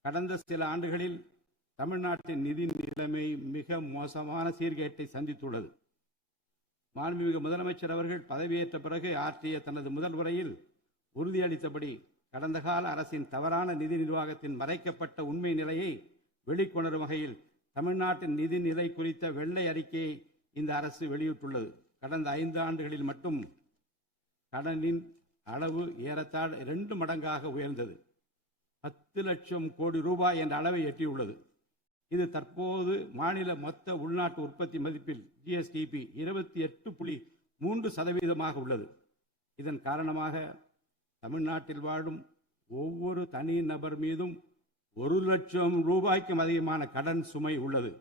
கடந்த சில ஆண்டுகளில் தமிழ்நாட்டின் நிதி நிலைமை மிக மோசமான சீர்கேட்டை சந்தித்துள்ளது. மாண்புமிகு முதலமைச்சர் அவர்கள் பதவியேற்ற பிறகு ஆற்றிய தனது முதல் உரையில் உறுதியளித்தபடி கடந்த கால அரசின் தவறான நிதி நிர்வாகத்தின் மறைக்கப்பட்ட உண்மை நிலையை வெளிக்கொணரும் வகையில் தமிழ்நாட்டின் நிதி நிலை குறித்த வெள்ளை அறிக்கையை இந்த அரசு வெளியிட்டுள்ளது. கடந்த 5 ஆண்டுகளில் மட்டும் கடனின் அளவு ஏறத்தாழ 2 மடங்காக உயர்ந்தது. 10 லட்சம் கோடி ரூபாய் என்ற அளவை எட்டியுள்ளது. இது தற்போது மாநில மொத்த உள்நாட்டு உற்பத்தி மதிப்பில் ஜிஎஸ்டிபி 28.3% உள்ளது. இதன் காரணமாக தமிழ்நாட்டில் வாழும் ஒவ்வொரு தனி நபர் மீதும் 1 லட்சம் ரூபாய்க்கும் அதிகமான கடன் சுமை உள்ளது.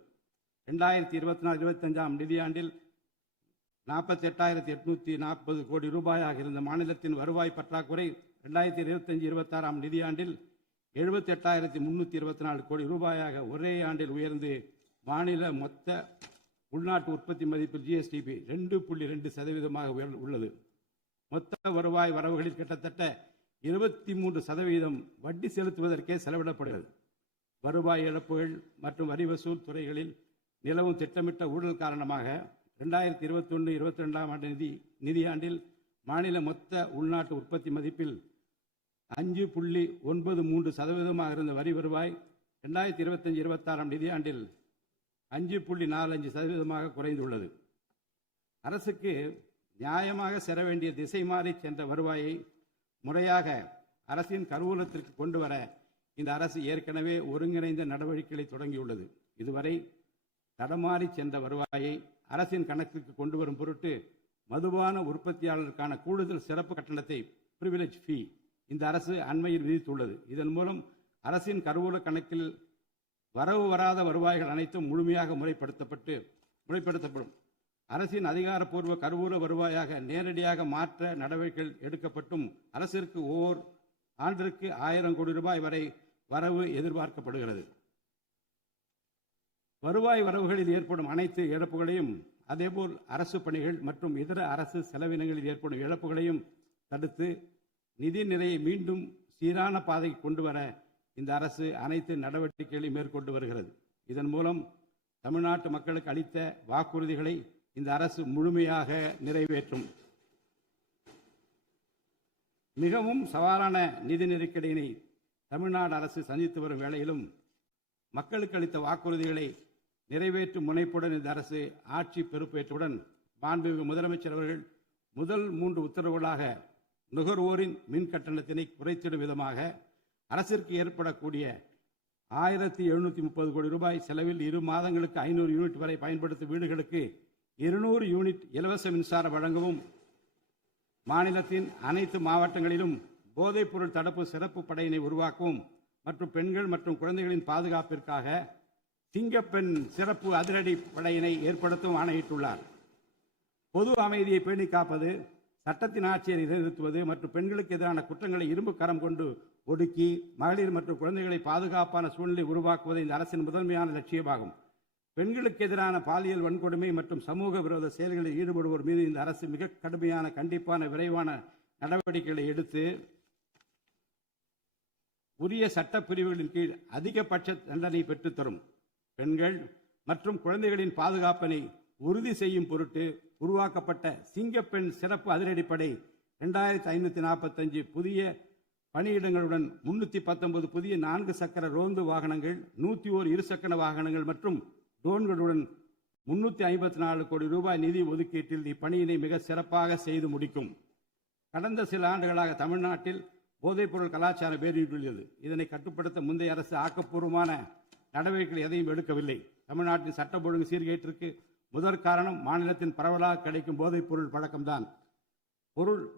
2024-25 நிதியாண்டில் 48,840 கோடி ரூபாயாக இருந்த மாநிலத்தின் வருவாய் பற்றாக்குறை 2025-26 நிதியாண்டில் 78,324 கோடி ரூபாயாக ஒரே ஆண்டில் உயர்ந்து மாநில மொத்த உள்நாட்டு உற்பத்தி மதிப்பில் ஜிஎஸ்டிபி 2.2% உள்ளது. மொத்த வருவாய் வரவுகளில் கிட்டத்தட்ட 23% வட்டி செலுத்துவதற்கே செலவிடப்படுகிறது. வருவாய் இழப்புகள் மற்றும் வரி வசூல் துறைகளில் நிலவும் திட்டமிட்ட ஊழல் காரணமாக 2021-22 நிதியாண்டில் மாநில மொத்த உள்நாட்டு உற்பத்தி மதிப்பில் 5.93% இருந்த வரி வருவாய் 2025-26 நிதியாண்டில் 5.45% குறைந்துள்ளது. அரசுக்கு நியாயமாக செல்ல வேண்டிய திசை மாறி சென்ற வருவாயை முறையாக அரசின் கருவூலத்திற்கு கொண்டு வர இந்த அரசு ஏற்கனவே ஒருங்கிணைந்த நடவடிக்கைகளை தொடங்கியுள்ளது. இதுவரை தடமாறி சென்ற வருவாயை அரசின் கணக்கிற்கு கொண்டு வரும் பொருட்டு மதுபான உற்பத்தியாளருக்கான கூடுதல் சிறப்பு கட்டணத்தை பிரிவிலேஜ் ஃபீ இந்த அரசு அண்மையில் விதித்துள்ளது. இதன் மூலம் அரசின் கருவூல கணக்கில் வரவு வராத வருவாய்கள் அனைத்தும் முழுமையாக முறைப்படுத்தப்படும். அரசின் அதிகாரப்பூர்வ கருவூல வருவாயாக நேரடியாக மாற்ற நடவடிக்கைகள் எடுக்கப்பட்டும் அரசிற்கு ஓர் ஆண்டிற்கு 1000 கோடி ரூபாய் வரை வரவு எதிர்பார்க்கப்படுகிறது. வருவாய் வரவுகளில் ஏற்படும் அனைத்து இழப்புகளையும் அதேபோல் அரசு பணிகள் மற்றும் இதர அரசு செலவினங்களில் ஏற்படும் இழப்புகளையும் தடுத்து நிதி நிலையை மீண்டும் சீரான பாதைக்கு கொண்டு வர இந்த அரசு அனைத்து நடவடிக்கைகளையும் மேற்கொண்டு வருகிறது. இதன் மூலம் தமிழ்நாட்டு மக்களுக்கு அளித்த வாக்குறுதிகளை இந்த அரசு முழுமையாக நிறைவேற்றும். மிகவும் சவாலான நிதி நெருக்கடியினை தமிழ்நாடு அரசு சந்தித்து வரும் வேளையிலும் மக்களுக்கு அளித்த வாக்குறுதிகளை நிறைவேற்றும் முனைப்புடன் இந்த அரசு ஆட்சி பொறுப்பேற்றவுடன் மாண்புமிகு முதலமைச்சர் அவர்கள் முதல் 3 உத்தரவுகளாக நுகர்வோரின் மின் கட்டணத்தினை குறைத்திடும் விதமாக அரசிற்கு ஏற்படக்கூடிய 1730 கோடி ரூபாய் செலவில் 2 மாதங்களுக்கு 500 யூனிட் வரை பயன்படுத்தும் வீடுகளுக்கு 200 யூனிட் இலவச மின்சாரம் வழங்கவும், மாநிலத்தின் அனைத்து மாவட்டங்களிலும் போதைப்பொருள் தடுப்பு சிறப்பு படையினை உருவாக்கவும் மற்றும் பெண்கள் மற்றும் குழந்தைகளின் பாதுகாப்பிற்காக சிங்கப்பெண் சிறப்பு அதிரடி படையினை ஏற்படுத்தவும் ஆணையிட்டுள்ளார். பொது அமைதியை பேணி காப்பது, சட்டத்தின் ஆட்சியை நிலைநிறுத்துவது மற்றும் பெண்களுக்கு எதிரான குற்றங்களை இரும்பு கரம் கொண்டு ஒடுக்கி மகளிர் மற்றும் குழந்தைகளை பாதுகாப்பான சூழ்நிலை உருவாக்குவது இந்த அரசின் முதன்மையான லட்சியமாகும். பெண்களுக்கு எதிரான பாலியல் வன்கொடுமை மற்றும் சமூக விரோத செயல்களில் ஈடுபடுவோர் மீது இந்த அரசு மிக கடுமையான கண்டிப்பான விரைவான நடவடிக்கைகளை எடுத்து உரிய சட்ட பிரிவுகளின் கீழ் அதிகபட்ச தண்டனை பெற்றுத்தரும். பெண்கள் மற்றும் குழந்தைகளின் பாதுகாப்பினை உறுதி செய்யும் பொருட்டு உருவாக்கப்பட்ட சிங்கப்பெண் சிறப்பு அதிரடிப்படை 2545 புதிய பணியிடங்களுடன் 319 புதிய 4 சக்கர ரோந்து வாகனங்கள், 101 இருசக்கர வாகனங்கள் மற்றும் ட்ரோன்களுடன் 354 கோடி ரூபாய் நிதி ஒதுக்கீட்டில் இப்பணியினை மிக சிறப்பாக செய்து முடிக்கும். கடந்த சில ஆண்டுகளாக தமிழ்நாட்டில் போதைப்பொருள் கலாச்சாரம் வேரூன்றியுள்ளது. இதனை கட்டுப்படுத்த முந்தைய அரசு ஆக்கப்பூர்வமான நடவடிக்கைகள் எதையும் எடுக்கவில்லை. தமிழ்நாட்டின் சட்டம் ஒழுங்கு சீர்கேட்டிற்கு முதற் காரணம் மாநிலத்தின் பரவலாக கிடைக்கும் போதைப்பொருள் பழக்கம்தான்.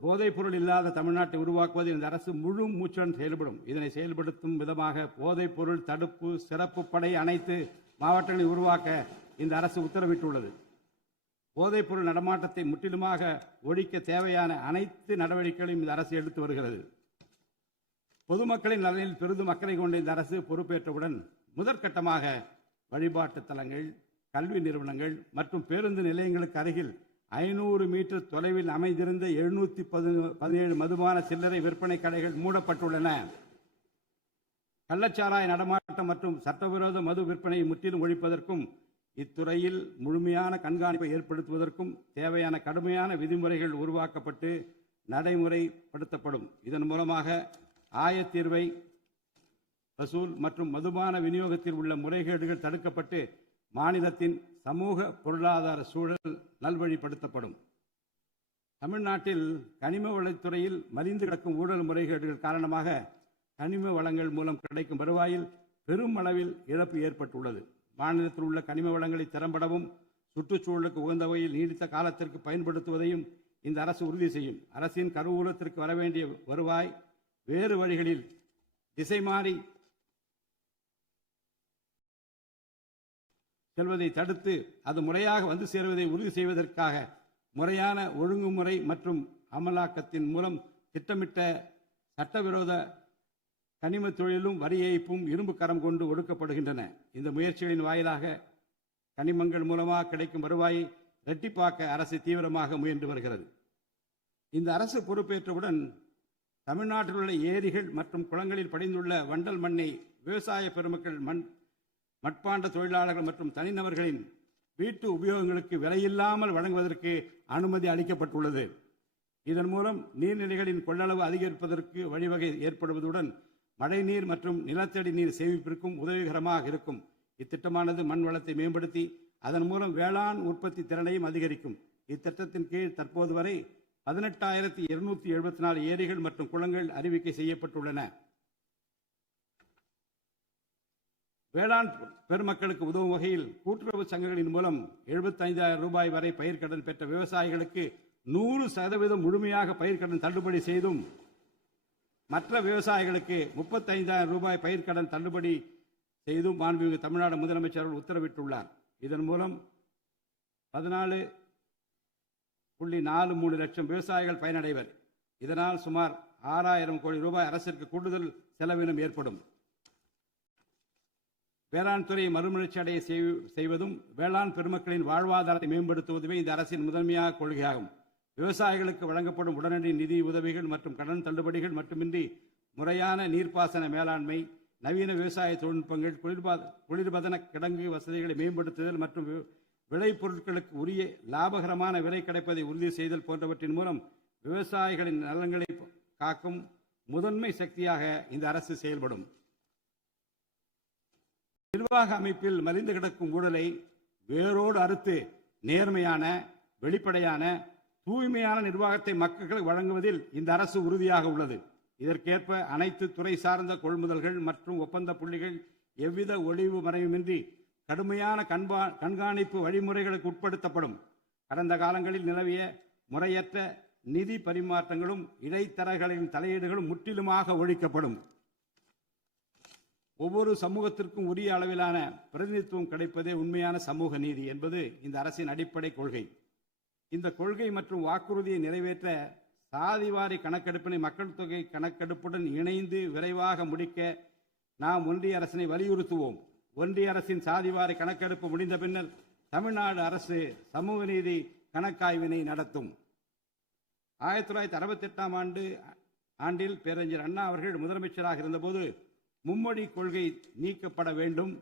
போதைப்பொருள் இல்லாத தமிழ்நாட்டை உருவாக்குவதில் இந்த அரசு முழு மூச்சுடன் செயல்படும். இதனை செயல்படுத்தும் விதமாக போதைப்பொருள் தடுப்பு சிறப்பு படை அனைத்து மாவட்டங்களில் உருவாக்க இந்த அரசு உத்தரவிட்டுள்ளது. போதைப்பொருள் நடமாட்டத்தை முற்றிலுமாக ஒழிக்க தேவையான அனைத்து நடவடிக்கைகளையும் இந்த அரசு எடுத்து வருகிறது. பொதுமக்களின் நலனில் பெரிதும் அக்கறை கொண்ட இந்த அரசு பொறுப்பேற்றவுடன் முதற்கட்டமாக வழிபாட்டு தலங்கள், கல்வி நிறுவனங்கள் மற்றும் பேருந்து நிலையங்களுக்கு அருகில் 500 மீட்டர் தொலைவில் அமைந்திருந்த 717 மதுபான சில்லறை விற்பனை கடைகள் மூடப்பட்டுள்ளன. கள்ளச்சாராய நடமாட்டம் மற்றும் சட்டவிரோத மது விற்பனையை முற்றிலும் ஒழிப்பதற்கும் இத்துறையில் முழுமையான கண்காணிப்பை ஏற்படுத்துவதற்கும் தேவையான கடுமையான விதிமுறைகள் உருவாக்கப்பட்டு நடைமுறைப்படுத்தப்படும். இதன் மூலமாக ஆயத்தீர்வை வசூல் மற்றும் மதுபான விநியோகத்தில் உள்ள முறைகேடுகள் தடுக்கப்பட்டு மாநிலத்தின் சமூக பொருளாதார சூழல் நல்வழிப்படுத்தப்படும். தமிழ்நாட்டில் கனிம வளத்துறையில் மலிந்து கிடக்கும் ஊழல் முறைகேடுகள் காரணமாக கனிம வளங்கள் மூலம் கிடைக்கும் வருவாயில் பெரும் அளவில் இழப்பு ஏற்பட்டுள்ளது. மாநிலத்தில் உள்ள கனிம வளங்களை திறம்படவும் சுற்றுச்சூழலுக்கு உகந்த வகையில் நீடித்த காலத்திற்கு பயன்படுத்துவதையும் இந்த அரசு உறுதி செய்யும். அரசின் கருவூலத்திற்கு வரவேண்டிய வருவாய் வேறு வழிகளில் திசை மாறி செல்வதை தடுத்து அது முறையாக வந்து சேருவதை உறுதி செய்வதற்காக முறையான ஒழுங்குமுறை மற்றும் அமலாக்கத்தின் மூலம் திட்டமிட்ட சட்டவிரோத கனிம தொழிலும் வரி ஏய்ப்பும் இரும்பு கரம் கொண்டு ஒடுக்கப்படுகின்றன. இந்த முயற்சிகளின் வாயிலாக கனிமங்கள் மூலமாக கிடைக்கும் வருவாயை இரட்டிப்பாக்க அரசு தீவிரமாக முயன்று வருகிறது. இந்த அரசு பொறுப்பேற்றவுடன் தமிழ்நாட்டில் உள்ள ஏரிகள் மற்றும் குளங்களில் படிந்துள்ள வண்டல் மண்ணை விவசாய பெருமக்கள், மட்பாண்ட தொழிலாளர்கள் மற்றும் தனிநபர்களின் வீட்டு உபயோகங்களுக்கு விலையில்லாமல் வழங்குவதற்கு அனுமதி அளிக்கப்பட்டுள்ளது. இதன் மூலம் நீர்நிலைகளின் கொள்ளளவு அதிகரிப்பதற்கு வழிவகை ஏற்படுவதுடன் மழைநீர் மற்றும் நிலத்தடி நீர் சேமிப்பிற்கும் உதவிகரமாக இருக்கும். இத்திட்டமானது மண் வளத்தை மேம்படுத்தி அதன் மூலம் வேளாண் உற்பத்தி திறனையும் அதிகரிக்கும். இத்திட்டத்தின் கீழ் தற்போது வரை 18,274 ஏரிகள் மற்றும் குளங்கள் அறிவிக்கை செய்யப்பட்டுள்ளன. வேளாண் பெருமக்களுக்கு உதவும் வகையில் கூட்டுறவு சங்கங்களின் மூலம் 75,000 ரூபாய் வரை பயிர்க்கடன் பெற்ற விவசாயிகளுக்கு 100% முழுமையாக பயிர்க்கடன் தள்ளுபடி செய்தும், மற்ற விவசாயிகளுக்கு 35,000 ரூபாய் பயிர்க்கடன் தள்ளுபடி செய்தும் மாண்புமிகு தமிழ்நாடு முதலமைச்சர் அவர்கள் உத்தரவிட்டுள்ளார். இதன் மூலம் 14.43 லட்சம் விவசாயிகள் பயனடைவர். இதனால் சுமார் 6,000 கோடி ரூபாய் அரசிற்கு கூடுதல் செலவினம் ஏற்படும். வேளாண் துறையை மறுமலர்ச்சி அடைய செய்வதும் வேளாண் பெருமக்களின் வாழ்வாதாரத்தை மேம்படுத்துவதுமே இந்த அரசின் முதன்மையாக கொள்கையாகும். விவசாயிகளுக்கு வழங்கப்படும் உடனடி நிதி உதவிகள் மற்றும் கடன் தள்ளுபடிகள் மட்டுமின்றி முறையான நீர்ப்பாசன மேலாண்மை, நவீன விவசாய தொழில்நுட்பங்கள், குளிர்பதன கிடங்கு வசதிகளை மேம்படுத்துதல் மற்றும் விளைபொருட்களுக்கு உரிய லாபகரமான விலை கிடைப்பதை உறுதி செய்தல் போன்றவற்றின் மூலம் விவசாயிகளின் நலன்களை காக்கும் முதன்மை சக்தியாக இந்த அரசு செயல்படும். நிர்வாக அமைப்பில் மலிந்து கிடக்கும் ஊழலை வேரோடு அறுத்து நேர்மையான, வெளிப்படையான, தூய்மையான நிர்வாகத்தை மக்களுக்கு வழங்குவதில் இந்த அரசு உறுதியாக உள்ளது. இதற்கேற்ப அனைத்து துறை சார்ந்த கொள்முதல்கள் மற்றும் ஒப்பந்த புள்ளிகள் எவ்வித ஒளிவு மறைவுமின்றி கடுமையான கண்காணிப்பு வழிமுறைகளுக்கு உட்படுத்தப்படும். கடந்த காலங்களில் நிலவிய முறையற்ற நிதி பரிமாற்றங்களும் இடைத்தரகர்களின் தலையீடுகளும் முற்றிலுமாக ஒழிக்கப்படும். ஒவ்வொரு சமூகத்திற்கும் உரிய அளவிலான பிரதிநிதித்துவம் கிடைப்பதே உண்மையான சமூக நீதி என்பது இந்த அரசின் அடிப்படை கொள்கை. இந்த கொள்கை மற்றும் வாக்குறுதியை நிறைவேற்ற சாதிவாரி கணக்கெடுப்பினை மக்கள் தொகை கணக்கெடுப்புடன் இணைந்து விரைவாக முடிக்க நாம் ஒன்றிய அரசினை வலியுறுத்துவோம். ஒன்றிய அரசின் சாதிவாரி கணக்கெடுப்பு முடிந்த பின்னர் தமிழ்நாடு அரசு சமூக நீதி கணக்காய்வினை நடத்தும். 1968 ஆண்டில் பேரறிஞர் அண்ணா அவர்கள் முதலமைச்சராக இருந்தபோது மும்மொழி கொள்கை நீக்கப்பட வேண்டும்,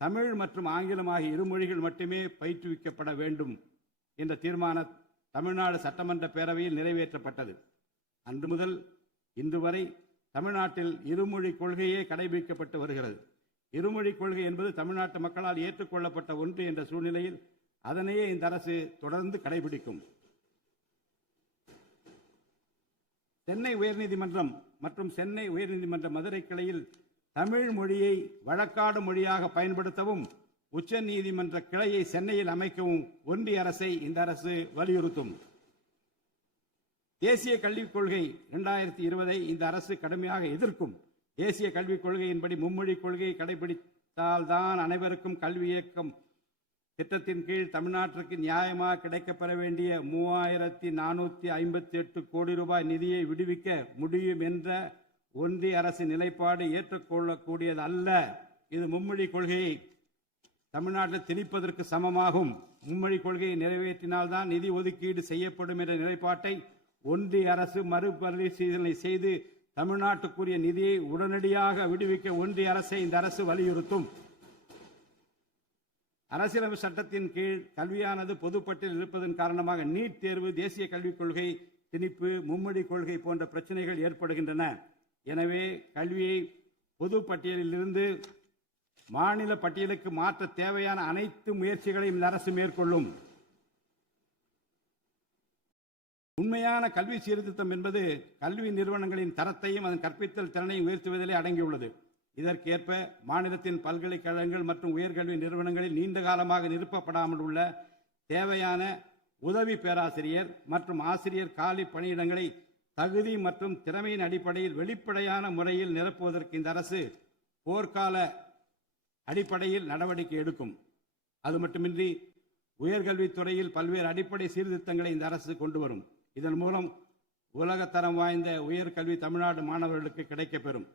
தமிழ் மற்றும் ஆங்கிலம் ஆகிய இருமொழிகள் மட்டுமே பயிற்றுவிக்கப்பட வேண்டும் என்ற தீர்மானம் தமிழ்நாடு சட்டமன்ற பேரவையில் நிறைவேற்றப்பட்டது. அன்று முதல் இன்று வரை தமிழ்நாட்டில் இருமொழி கொள்கையே கடைபிடிக்கப்பட்டு வருகிறது. இருமொழி கொள்கை என்பது தமிழ்நாட்டு மக்களால் ஏற்றுக்கொள்ளப்பட்ட ஒன்று என்ற சூழ்நிலையில் அதனையே இந்த அரசு தொடர்ந்து கடைபிடிக்கும். சென்னை உயர்நீதிமன்றம் மற்றும் சென்னை உயர்நீதிமன்ற மதுரை கிளையில் தமிழ் மொழியை வழக்காடு மொழியாக பயன்படுத்தவும் உச்ச நீதிமன்ற கிளையை சென்னையில் அமைக்கவும் ஒன்றிய அரசை இந்த அரசு வலியுறுத்தும். தேசிய கல்விக் கொள்கை 2020 இந்த அரசு கடுமையாக எதிர்க்கும். தேசிய கல்விக் கொள்கையின்படி மும்மொழி கொள்கையை கடைபிடித்தால்தான் அனைவருக்கும் கல்வி இயக்கம் திட்டத்தின் கீழ் தமிழ்நாட்டிற்கு நியாயமாக கிடைக்கப்பெற வேண்டிய 3458 கோடி ரூபாய் நிதியை விடுவிக்க முடியும் என்ற ஒன்றிய அரசின் நிலைப்பாடு ஏற்றுக்கொள்ளக்கூடியது அல்ல. இது மும்மொழி கொள்கையை தமிழ்நாட்டில் திணிப்பதற்கு சமமாகும். மும்மொழி கொள்கையை நிறைவேற்றினால்தான் நிதி ஒதுக்கீடு செய்யப்படும் என்ற நிலைப்பாட்டை ஒன்றிய அரசு மறுபரிசீலனை செய்து தமிழ்நாட்டுக்குரிய நிதியை உடனடியாக விடுவிக்க ஒன்றிய அரசை இந்த அரசு வலியுறுத்தும். அரசியலமைப்பு சட்டத்தின் கீழ் கல்வியானது பொதுப்பட்டியலில் இருப்பதன் காரணமாக நீட் தேர்வு, தேசிய கல்விக் கொள்கை திணிப்பு, மும்மொழி கொள்கை போன்ற பிரச்சனைகள் ஏற்படுகின்றன. எனவே கல்வியை பொது பட்டியலில் இருந்து மாநில பட்டியலுக்கு மாற்ற தேவையான அனைத்து முயற்சிகளையும் இந்த அரசு மேற்கொள்ளும். உண்மையான கல்வி சீர்திருத்தம் என்பது கல்வி நிறுவனங்களின் தரத்தையும் அதன் கற்பித்தல் திறனையும் உயர்த்துவதிலே அடங்கியுள்ளது. இதற்கேற்ப மாநிலத்தின் பல்கலைக்கழகங்கள் மற்றும் உயர்கல்வி நிறுவனங்களில் நீண்ட காலமாக நிரப்பப்படாமல் உள்ள தேவையான உதவி பேராசிரியர் மற்றும் ஆசிரியர் காலி பணியிடங்களை தகுதி மற்றும் திறமையின் அடிப்படையில் வெளிப்படையான முறையில் நிரப்புவதற்கு இந்த அரசு போர்க்கால அடிப்படையில் நடவடிக்கை எடுக்கும். அது மட்டுமின்றி உயர்கல்வித்துறையில் பல்வேறு அடிப்படை சீர்திருத்தங்களை இந்த அரசு கொண்டு வரும். இதன் மூலம் உலகத்தரம் வாய்ந்த உயர்கல்வி தமிழ்நாடு மாணவர்களுக்கு கிடைக்கப்பெறும்.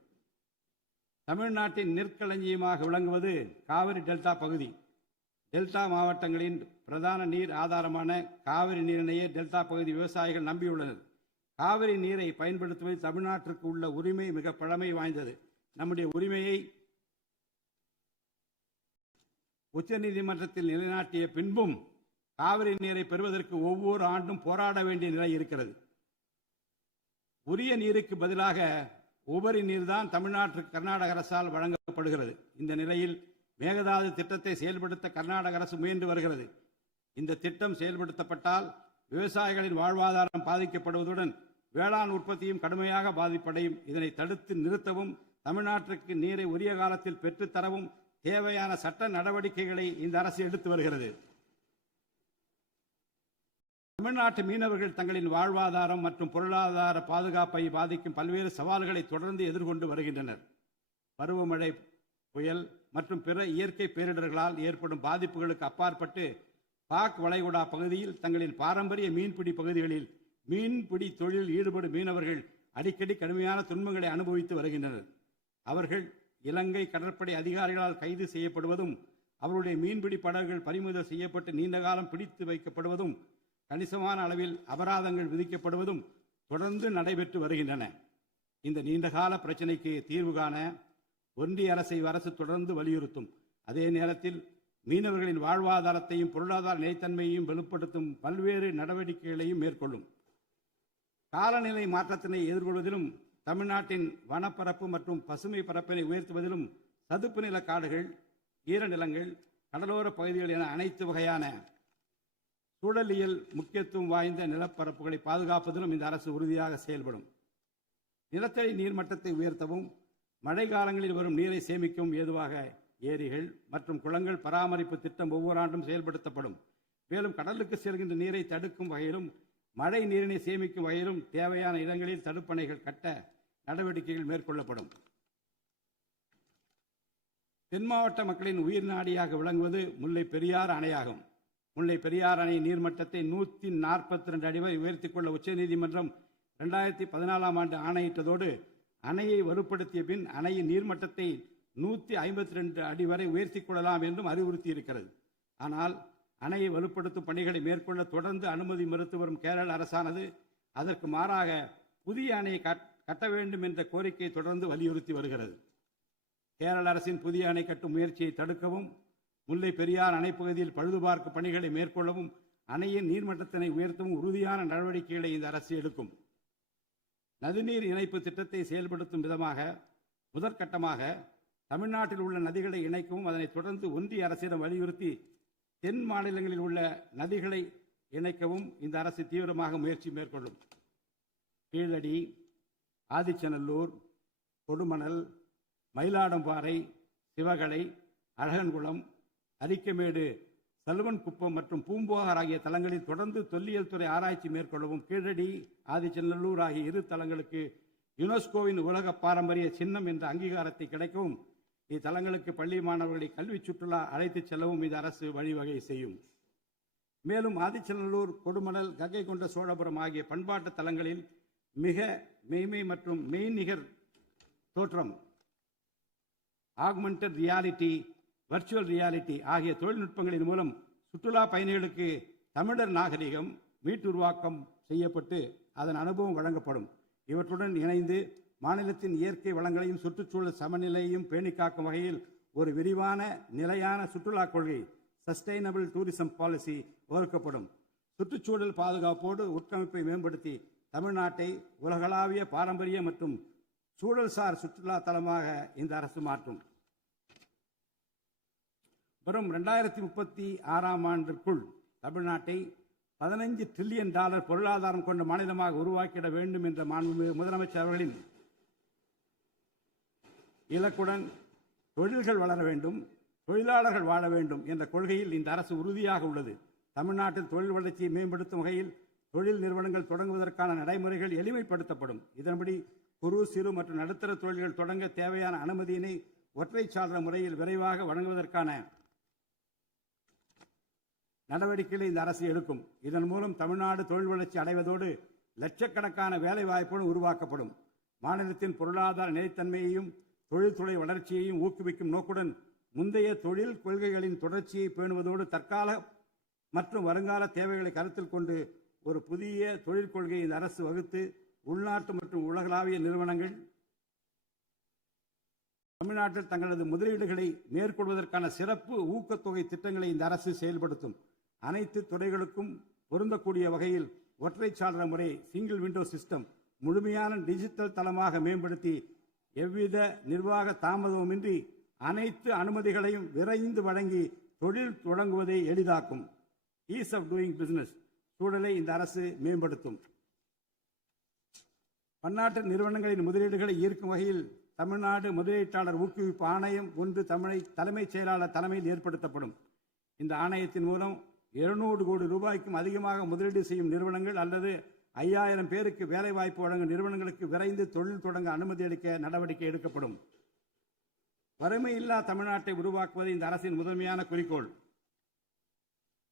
தமிழ்நாட்டின் நெற்களஞ்சியமாக விளங்குவது காவிரி டெல்டா பகுதி. டெல்டா மாவட்டங்களின் பிரதான நீர் ஆதாரமான காவிரி நீரினையே டெல்டா பகுதி விவசாயிகள் நம்பியுள்ளனர். காவிரி நீரை பயன்படுத்துவதில் தமிழ்நாட்டிற்கு உள்ள உரிமை மிக பழமை வாய்ந்தது. நம்முடைய உரிமையை உச்சநீதிமன்றத்தில் நிலைநாட்டிய பின்பும் காவிரி நீரை பெறுவதற்கு ஒவ்வொரு ஆண்டும் போராட வேண்டிய நிலை இருக்கிறது. உரிய நீருக்கு பதிலாக உபரி நீர்தான் தமிழ்நாட்டிற்கு கர்நாடக அரசால் வழங்கப்படுகிறது. இந்த நிலையில் மேகதாது திட்டத்தை செயல்படுத்த கர்நாடக அரசு முயன்று வருகிறது. இந்த திட்டம் செயல்படுத்தப்பட்டால் விவசாயிகளின் வாழ்வாதாரம் பாதிக்கப்படுவதுடன் வேளாண் உற்பத்தியும் கடுமையாக பாதிப்படையும். இதனை தடுத்து நிறுத்தவும் தமிழ்நாட்டிற்கு நீரை உரிய காலத்தில் பெற்றுத்தரவும் தேவையான சட்ட நடவடிக்கைகளை இந்த அரசு எடுத்து வருகிறது. தமிழ்நாட்டு மீனவர்கள் தங்களின் வாழ்வாதாரம் மற்றும் பொருளாதார பாதுகாப்பை பாதிக்கும் பல்வேறு சவால்களை தொடர்ந்து எதிர்கொண்டு வருகின்றனர். பருவமழை, புயல் மற்றும் பிற இயற்கை பேரிடர்களால் ஏற்படும் பாதிப்புகளுக்கு அப்பாற்பட்டு பாக் வளைகுடா பகுதியில் தங்களின் பாரம்பரிய மீன்பிடி பகுதிகளில் மீன்பிடி தொழிலில் ஈடுபடும் மீனவர்கள் அடிக்கடி கடுமையான துன்பங்களை அனுபவித்து வருகின்றனர். அவர்கள் இலங்கை கடற்படை அதிகாரிகளால் கைது செய்யப்படுவதும் அவருடைய மீன்பிடி படகுகள் பறிமுதல் செய்யப்பட்டு நீண்ட காலம் பிடித்து வைக்கப்படுவதும் கணிசமான அளவில் அபராதங்கள் விதிக்கப்படுவதும் தொடர்ந்து நடைபெற்று வருகின்றன. இந்த நீண்டகால பிரச்சினைக்கு தீர்வு காண ஒன்றிய அரசு தொடர்ந்து வலியுறுத்தும். அதே நேரத்தில் மீனவர்களின் வாழ்வாதாரத்தையும் பொருளாதார நிலைத்தன்மையையும் வலுப்படுத்தும் பல்வேறு நடவடிக்கைகளையும் மேற்கொள்ளும். காலநிலை மாற்றத்தினை எதிர்கொள்வதிலும் தமிழ்நாட்டின் வனப்பரப்பு மற்றும் பசுமை பரப்பினை உயர்த்துவதிலும் சதுப்பு நில காடுகள், ஈரநிலங்கள், கடலோர பகுதிகள் என அனைத்து வகையான சூழலியல் முக்கியத்துவம் வாய்ந்த நிலப்பரப்புகளை பாதுகாப்பதிலும் இந்த அரசு உறுதியாக செயல்படும். நிலத்தடி நீர்மட்டத்தை உயர்த்தவும் மழை காலங்களில் வரும் நீரை சேமிக்கவும் ஏதுவாக ஏரிகள் மற்றும் குளங்கள் பராமரிப்பு திட்டம் ஒவ்வொரு ஆண்டும் செயல்படுத்தப்படும். மேலும் கடலுக்கு செல்கின்ற நீரை தடுக்கும் வகையிலும் மழை நீரினை சேமிக்கும் வகையிலும் தேவையான இடங்களில் தடுப்பணைகள் கட்ட நடவடிக்கைகள் மேற்கொள்ளப்படும். தென் மாவட்ட மக்களின் உயிர் நாடியாக விளங்குவது முல்லை பெரியாறு அணையாகும். முல்லை பெரியாறு அணை நீர்மட்டத்தை 142 அடி வரை உயர்த்திக் கொள்ள உச்சநீதிமன்றம் 2014ஆம் ஆண்டு ஆணையிட்டதோடு அணையை வலுப்படுத்திய பின் அணையின் நீர்மட்டத்தை 152 அடி வரை உயர்த்திக் கொள்ளலாம் என்றும் அறிவுறுத்தியிருக்கிறது. ஆனால் அணையை வலுப்படுத்தும் பணிகளை மேற்கொள்ள தொடர்ந்து அனுமதி மறுத்து வரும் கேரள அரசானது அதற்கு மாறாக புதிய அணையை கட்ட வேண்டும் என்ற கோரிக்கையை தொடர்ந்து வலியுறுத்தி வருகிறது. கேரள அரசின் புதிய அணை கட்டும் முயற்சியை தடுக்கவும், முல்லை பெரியார் அணைப்பகுதியில் பழுதுபார்க்கும் பணிகளை மேற்கொள்ளவும், அணையின் நீர்மட்டத்தினை உயர்த்தவும் உறுதியான நடவடிக்கைகளை இந்த அரசு எடுக்கும். நதிநீர் இணைப்பு திட்டத்தை செயல்படுத்தும் விதமாக முதற்கட்டமாக தமிழ்நாட்டில் உள்ள நதிகளை இணைக்கவும், அதனைத் தொடர்ந்து ஒன்றிய அரசிடம் வலியுறுத்தி தென் மாநிலங்களில் உள்ள நதிகளை இணைக்கவும் இந்த அரசு தீவிரமாக முயற்சி மேற்கொள்ளும். கீழடி, ஆதிச்சநல்லூர், கொடுமணல், மயிலாடும்பாறை, சிவகலை, அழகன்குளம், அரிக்கமேடு, சல்வன்குப்பம் மற்றும் பூம்புகார் ஆகிய தலங்களில் தொடர்ந்து தொல்லியல் துறை ஆராய்ச்சி மேற்கொள்ளவும், கீழடி, ஆதிச்சநல்லூர் ஆகிய இரு தலங்களுக்கு யுனெஸ்கோவின் உலக பாரம்பரிய சின்னம் என்ற அங்கீகாரத்தை கிடைக்கவும், இத்தலங்களுக்கு பள்ளி மாணவர்களை கல்வி சுற்றுலா அழைத்துச் செல்லவும் இந்த அரசு வழிவகை செய்யும். மேலும் ஆதிச்சநல்லூர், கொடுமணல், கங்கை கொண்ட சோழபுரம் ஆகிய பண்பாட்டு தலங்களில் மிக மெய்மை மற்றும் மெய்நிகர் தோற்றம், ஆக்மெண்டட் ரியாலிட்டி, வர்ச்சுவல் ரியாலிட்டி ஆகிய தொழில்நுட்பங்களின் மூலம் சுற்றுலா பயணிகளுக்கு தமிழர் நாகரிகம் மீட்டுருவாக்கம் செய்யப்பட்டு அதன் அனுபவம் வழங்கப்படும். இவற்றுடன் இணைந்து மாநிலத்தின் இயற்கை வளங்களையும் சுற்றுச்சூழல் சமநிலையையும் பேணி காக்கும் வகையில் ஒரு விரிவான நிலையான சுற்றுலா கொள்கை, சஸ்டைனபிள் டூரிசம் பாலிசி வகுக்கப்படும். சுற்றுச்சூழல் பாதுகாப்போடு உட்கமைப்பை மேம்படுத்தி தமிழ்நாட்டை உலகளாவிய பாரம்பரிய மற்றும் சூழல்சார் சுற்றுலா தலமாக இந்த அரசு மாற்றும். வரும் 2036ஆம் ஆண்டிற்குள் தமிழ்நாட்டை $15 டிரில்லியன் பொருளாதாரம் கொண்ட மாநிலமாக உருவாக்கிட வேண்டும் என்ற முதலமைச்சர் அவர்களின் இலக்குடன் தொழில்கள் வளர வேண்டும், தொழிலாளர்கள் வாழ வேண்டும் என்ற கொள்கையில் இந்த அரசு உறுதியாக உள்ளது. தமிழ்நாட்டில் தொழில் வளர்ச்சியை மேம்படுத்தும் வகையில் தொழில் நிறுவனங்கள் தொடங்குவதற்கான நடைமுறைகள் எளிமைப்படுத்தப்படும். இதன்படி குறு, சிறு மற்றும் நடுத்தர தொழில்கள் தொடங்க தேவையான அனுமதியினை ஒற்றைச்சாளர முறையில் விரைவாக வழங்குவதற்கான நடவடிக்கைகளை இந்த அரசு எடுக்கும். இதன் மூலம் தமிழ்நாடு தொழில் வளர்ச்சி அடைவதோடு லட்சக்கணக்கான வேலை வாய்ப்புகள் உருவாக்கப்படும். மாநிலத்தின் பொருளாதார நிலைத்தன்மையையும் தொழில்துறை வளர்ச்சியையும் ஊக்குவிக்கும் நோக்குடன் முந்தைய தொழில் கொள்கைகளின் தொடர்ச்சியை பேணுவதோடு தற்கால மற்றும் வருங்கால தேவைகளை கருத்தில் கொண்டு ஒரு புதிய தொழில் கொள்கையை இந்த அரசு வகுத்து உள்நாட்டு மற்றும் உலகளாவிய நிறுவனங்கள் தமிழ்நாட்டில் தங்களது முதலீடுகளை மேற்கொள்வதற்கான சிறப்பு ஊக்கத்தொகை திட்டங்களை இந்த அரசு செயல்படுத்தும். அனைத்து துறைகளுக்கும் பொருந்தக்கூடிய வகையில் ஒற்றைச்சாளர முறை, சிங்கிள் விண்டோ சிஸ்டம் முழுமையான டிஜிட்டல் தளமாக மேம்படுத்தி எவ்வித நிர்வாக தாமதமுமின்றி அனைத்து அனுமதிகளையும் விரைந்து வழங்கி தொழில் தொடங்குவதை எளிதாக்கும். ஈஸ் ஆஃப் டூயிங் பிசினஸ் சூழலை இந்த அரசு மேம்படுத்தும். பன்னாட்டு நிறுவனங்களின் முதலீடுகளை ஈர்க்கும் வகையில் தமிழ்நாடு முதலீட்டாளர் ஊக்குவிப்பு ஆணையம் ஒன்று தலைமைச் செயலாளர் தலைமையில் ஏற்படுத்தப்படும். இந்த ஆணையத்தின் மூலம் 200 கோடி ரூபாய்க்கும் அதிகமாக முதலீடு செய்யும் நிறுவனங்கள் அல்லது 5000 பேருக்கு வேலைவாய்ப்பு வழங்கும் நிறுவனங்களுக்கு விரைந்து தொழில் தொடங்க அனுமதி அளிக்க நடவடிக்கை எடுக்கப்படும். வறுமையில்லா தமிழ்நாட்டை உருவாக்குவது இந்த அரசின் முதன்மையான குறிக்கோள்.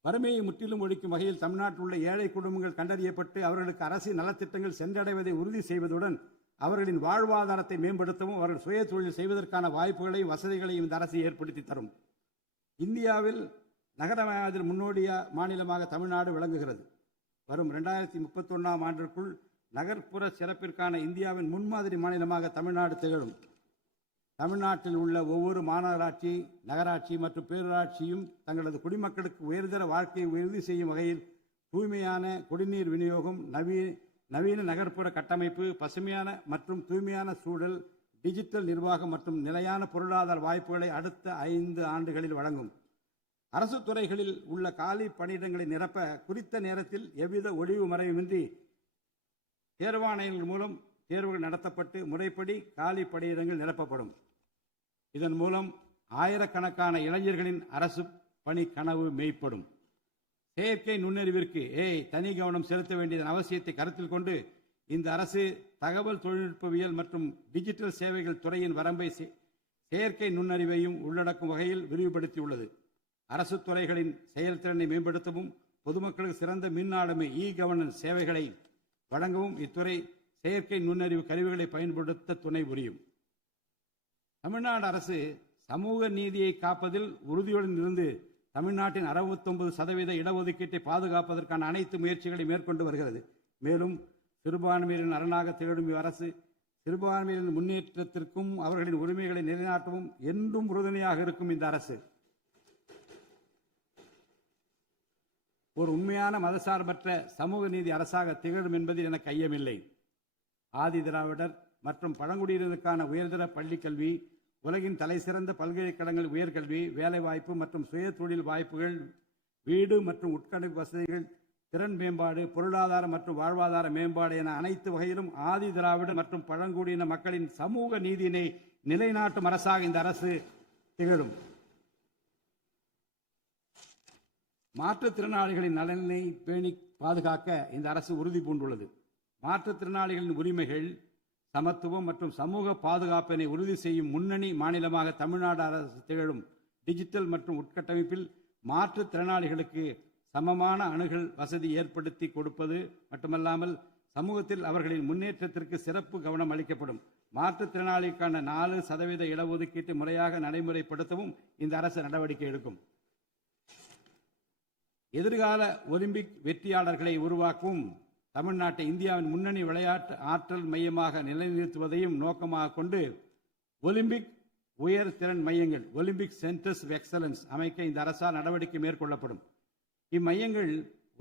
வறுமையை முற்றிலும் ஒழிக்கும் வகையில் தமிழ்நாட்டில் உள்ள ஏழை குடும்பங்கள் கண்டறியப்பட்டு அவர்களுக்கு அரசின் நலத்திட்டங்கள் சென்றடைவதை உறுதி செய்வதுடன் அவர்களின் வாழ்வாதாரத்தை மேம்படுத்தவும் அவர்கள் சுய தொழில் செய்வதற்கான வாய்ப்புகளையும் வசதிகளையும் இந்த அரசு ஏற்படுத்தி தரும். இந்தியாவில் நகரமயமாதல் முன்னோடிய மாநிலமாக தமிழ்நாடு விளங்குகிறது. வரும் 2031ஆம் ஆண்டிற்குள் நகர்ப்புற சிறப்பிற்கான இந்தியாவின் முன்மாதிரி மாநிலமாக தமிழ்நாடு திகழும். தமிழ்நாட்டில் உள்ள ஒவ்வொரு மாநகராட்சி, நகராட்சி மற்றும் பேரூராட்சியும் தங்களது குடிமக்களுக்கு உயர்தர வாழ்க்கையை உறுதி செய்யும் வகையில் தூய்மையான குடிநீர் விநியோகம், நவீன நகர்ப்புற கட்டமைப்பு, பசுமையான மற்றும் தூய்மையான சூழல், டிஜிட்டல் நிர்வாகம் மற்றும் நிலையான பொருளாதார வாய்ப்புகளை அடுத்த 5 ஆண்டுகளில் வழங்கும். அரசு துறைகளில் உள்ள காலி பணியிடங்களை நிரப்ப குறித்த நேரத்தில் எவ்வித ஒளிவு மறைவுமின்றி தேர்வாணையங்கள் மூலம் தேர்வுகள் நடத்தப்பட்டு முறைப்படி காலி பணியிடங்கள் நிரப்பப்படும். இதன் மூலம் ஆயிரக்கணக்கான இளைஞர்களின் அரசு பணி கனவு மெய்ப்படும். செயற்கை நுண்ணறிவிற்கு தனி கவனம் செலுத்த வேண்டியதன் அவசியத்தை கருத்தில் கொண்டு இந்த அரசு தகவல் தொழில்நுட்பவியல் மற்றும் டிஜிட்டல் சேவைகள் துறையின் வரம்பை செயற்கை நுண்ணறிவையும் உள்ளடக்கும் வகையில் விரிவுபடுத்தியுள்ளது. அரசு துறைகளின் செயல்திறனை மேம்படுத்தவும் பொதுமக்களுக்கு சிறந்த மின் ஆளுமை கவர்னன்ஸ் சேவைகளை வழங்கவும் இத்துறை செயற்கை நுண்ணறிவு கருவிகளை பயன்படுத்த துணை புரியும். தமிழ்நாடு அரசு சமூக நீதியை காப்பதில் உறுதியுடன் இருந்து தமிழ்நாட்டின் 69% இடஒதுக்கீட்டை பாதுகாப்பதற்கான அனைத்து முயற்சிகளை மேற்கொண்டு வருகிறது. மேலும் சிறுபான்மையினரின் அரணாக திகழும் அரசு சிறுபான்மையினரின் முன்னேற்றத்திற்கும் அவர்களின் உரிமைகளை நிலைநாட்டவும் என்றும் உறுதுணையாக இருக்கும். இந்த அரசு ஒரு உண்மையான மதசார்பற்ற சமூக நீதி அரசாக திகழும் என்பதில் எனக்கு ஐயமில்லை. ஆதி திராவிடர் மற்றும் பழங்குடியினருக்கான உயர்தர பள்ளி கல்வி, உலகின் தலைசிறந்த பல்கலைக்கழகங்கள் உயர்கல்வி, வேலைவாய்ப்பு மற்றும் சுய தொழில் வாய்ப்புகள், வீடு மற்றும் உட்கட்டமைப்பு வசதிகள், திறன் மேம்பாடு, பொருளாதார மற்றும் வாழ்வாதார மேம்பாடு என அனைத்து வகையிலும் ஆதி திராவிடர் மற்றும் பழங்குடியின மக்களின் சமூக நீதியினை நிலைநாட்டும் அரசாக இந்த அரசு திகழும். மாற்றுத்திறனாளிகளின் நலனை பேணி பாதுகாக்க இந்த அரசு உறுதி பூண்டுள்ளது. மாற்றுத்திறனாளிகளின் உரிமைகள், சமத்துவம் மற்றும் சமூக பாதுகாப்பினை உறுதி செய்யும் முன்னணி மாநிலமாக தமிழ்நாடு அரசு திகழும். டிஜிட்டல் மற்றும் உட்கட்டமைப்பில் மாற்றுத்திறனாளிகளுக்கு சமமான அணுகல் வசதி ஏற்படுத்தி கொடுப்பது மட்டுமல்லாமல் சமூகத்தில் அவர்களின் முன்னேற்றத்திற்கு சிறப்பு கவனம் அளிக்கப்படும். மாற்றுத்திறனாளிக்கான 4% இடஒதுக்கீட்டை முறையாக நடைமுறைப்படுத்தவும் இந்த அரசு நடவடிக்கை எடுக்கும். எதிர்கால ஒலிம்பிக் வெற்றியாளர்களை உருவாக்கவும் தமிழ்நாட்டை இந்தியாவின் முன்னணி விளையாட்டு ஆற்றல் மையமாக நிலைநிறுத்துவதையும் நோக்கமாக கொண்டு ஒலிம்பிக் உயர் திறன் மையங்கள் ஒலிம்பிக் சென்டர்ஸ் ஆஃப் எக்ஸலன்ஸ் அமைக்க இந்த அரசால் நடவடிக்கை மேற்கொள்ளப்படும். இம்மையங்கள்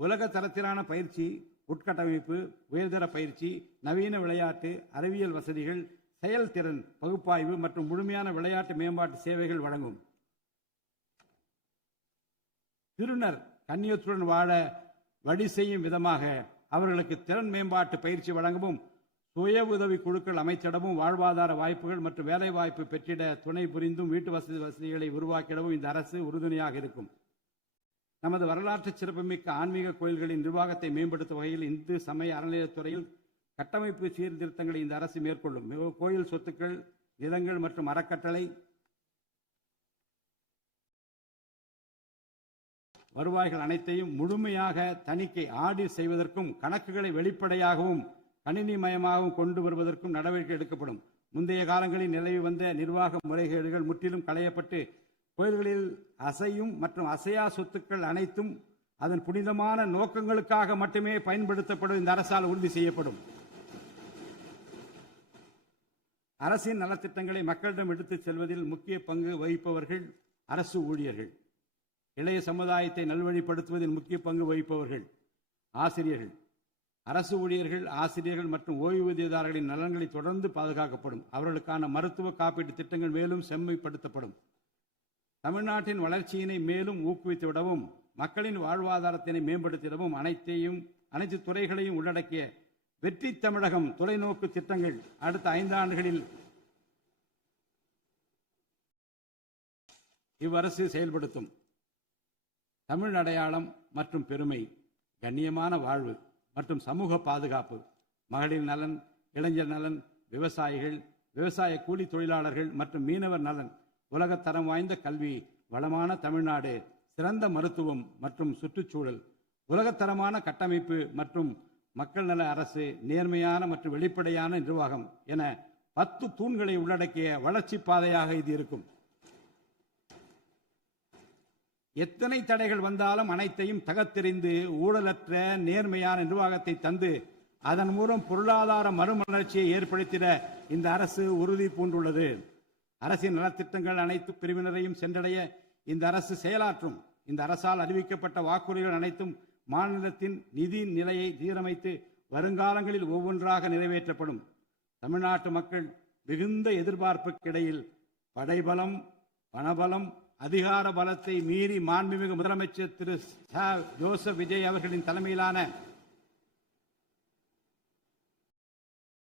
உலக தரத்திலான பயிற்சி, உட்கட்டமைப்பு, உயர்தர பயிற்சி, நவீன விளையாட்டு, அறிவியல் வசதிகள், செயல்திறன் பகுப்பாய்வு மற்றும் முழுமையான விளையாட்டு மேம்பாட்டு சேவைகள் வழங்கும். திருநர் கண்ணியத்துடன் வாழ வழி செய்யும் விதமாக அவர்களுக்கு திறன் மேம்பாட்டு பயிற்சி வழங்கவும், சுய உதவி குழுக்கள் அமைச்சிடவும், வாழ்வாதார வாய்ப்புகள் மற்றும் வேலை வாய்ப்பு பெற்றிட துணை புரிந்தும் வீட்டு வசதிகளை உருவாக்கிடவும் இந்த அரசு உறுதுணையாக இருக்கும். நமது வரலாற்று சிறப்புமிக்க ஆன்மீக கோயில்களின் நிர்வாகத்தை மேம்படுத்தும் வகையில் இந்து சமய அறநிலையத்துறையில் கட்டமைப்பு சீர்திருத்தங்களை இந்த அரசு மேற்கொள்ளும். கோயில் சொத்துக்கள், நிலங்கள் மற்றும் அறக்கட்டளை வருவாய்கள் அனைத்தையும் முழுமையாக தணிக்கை ஆடிட் செய்வதற்கும் கணக்குகளை வெளிப்படையாகவும் கணினிமயமாகவும் கொண்டு வருவதற்கும் நடவடிக்கை எடுக்கப்படும். முந்தைய காலங்களில் நிலவி வந்த நிர்வாக முறைகேடுகள் முற்றிலும் களையப்பட்டு கோயில்களில் அசையும் மற்றும் அசையா சொத்துக்கள் அனைத்தும் அதன் புனிதமான நோக்கங்களுக்காக மட்டுமே பயன்படுத்தப்படும் இந்த அரசால் உறுதி செய்யப்படும். அரசின் நலத்திட்டங்களை மக்களிடம் எடுத்துச் செல்வதில் முக்கிய பங்கு வகிப்பவர்கள் அரசு ஊழியர்கள். இளைய சமுதாயத்தை நல்வழிப்படுத்துவதில் முக்கிய பங்கு வகிப்பவர்கள் ஆசிரியர்கள். அரசு ஊழியர்கள், ஆசிரியர்கள் மற்றும் ஓய்வூதியதாரர்களின் நலன்களை தொடர்ந்து பாதுகாக்கப்படும். அவர்களுக்கான மருத்துவ காப்பீட்டு திட்டங்கள் மேலும் செம்மைப்படுத்தப்படும். தமிழ்நாட்டின் வளர்ச்சியினை மேலும் ஊக்குவித்துவிடவும், மக்களின் வாழ்வாதாரத்தினை மேம்படுத்திடவும் அனைத்து துறைகளையும் உள்ளடக்கிய வெற்றி தமிழகம் தொலைநோக்கு திட்டங்கள் அடுத்த 5 ஆண்டுகளில் இவ்வரசு செயல்படுத்தும். தமிழ் அடையாளம் மற்றும் பெருமை, கண்ணியமான வாழ்வு மற்றும் சமூக பாதுகாப்பு, மகளிர் நலன், இளைஞர் நலன், விவசாயிகள், விவசாய கூலி தொழிலாளர்கள் மற்றும் மீனவர் நலன், உலகத்தரம் வாய்ந்த கல்வி, வளமான தமிழ்நாடு, சிறந்த மருத்துவம் மற்றும் சுற்றுச்சூழல், உலகத்தரமான கட்டமைப்பு மற்றும் மக்கள் நல அரசு, நேர்மையான மற்றும் வெளிப்படையான நிர்வாகம் என 10 தூண்களை உள்ளடக்கிய வளர்ச்சி பாதையாக இது இருக்கும். எத்தனை தடைகள் வந்தாலும் அனைத்தையும் தகர்த்தெறிந்து ஊழலற்ற நேர்மையான நிர்வாகத்தை தந்து அதன் மூலம் பொருளாதார மறுமலர்ச்சியை ஏற்படுத்திட இந்த அரசு உறுதி பூண்டுள்ளது. அரசின் நலத்திட்டங்கள் அனைத்து பிரிவினரையும் சென்றடைய இந்த அரசு செயலாற்றும். இந்த அரசால் அறிவிக்கப்பட்ட வாக்குறுதிகள் அனைத்தும் மாநிலத்தின் நிதி நிலையை சீரமைத்து வருங்காலங்களில் ஒவ்வொன்றாக நிறைவேற்றப்படும். தமிழ்நாட்டு மக்கள் மிகுந்த எதிர்பார்ப்புக்கிடையில் படைபலம், பணபலம், அதிகார பலத்தை மீறி மாண்புமிகு முதலமைச்சர் திரு ஜோசப் விஜய் அவர்களின் தலைமையிலான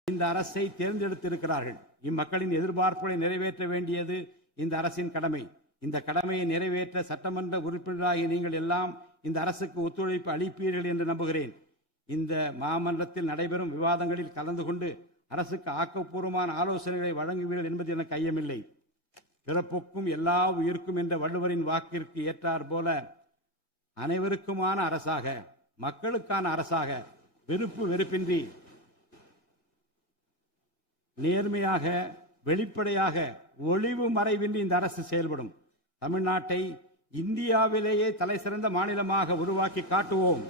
இந்த அரசை தேர்ந்தெடுத்திருக்கிறார்கள். இம்மக்களின் எதிர்பார்ப்புகளை நிறைவேற்ற வேண்டியது இந்த அரசின் கடமை. இந்த கடமையை நிறைவேற்ற சட்டமன்ற உறுப்பினராகி நீங்கள் எல்லாம் இந்த அரசுக்கு ஒத்துழைப்பு அளிப்பீர்கள் என்று நம்புகிறேன். இந்த மாமன்றத்தில் நடைபெறும் விவாதங்களில் கலந்து கொண்டு அரசுக்கு ஆக்கப்பூர்வமான ஆலோசனைகளை வழங்குவீர்கள் என்பது எனக்கு ஐயமில்லை. பிறப்புக்கும் எல்லா உயிர்க்கும் என்ற வள்ளுவரின் வாக்கிற்கு ஏற்றார் போல அனைவருக்குமான அரசாக, மக்களுக்கான அரசாக, வெறுப்பு வெறுப்பின்றி நேர்மையாக, வெளிப்படையாக, ஒளிவு மறைவின்றி இந்த அரசு செயல்படும். தமிழ்நாட்டை இந்தியாவிலேயே தலைசிறந்த மாநிலமாக உருவாக்கி காட்டுவோம்.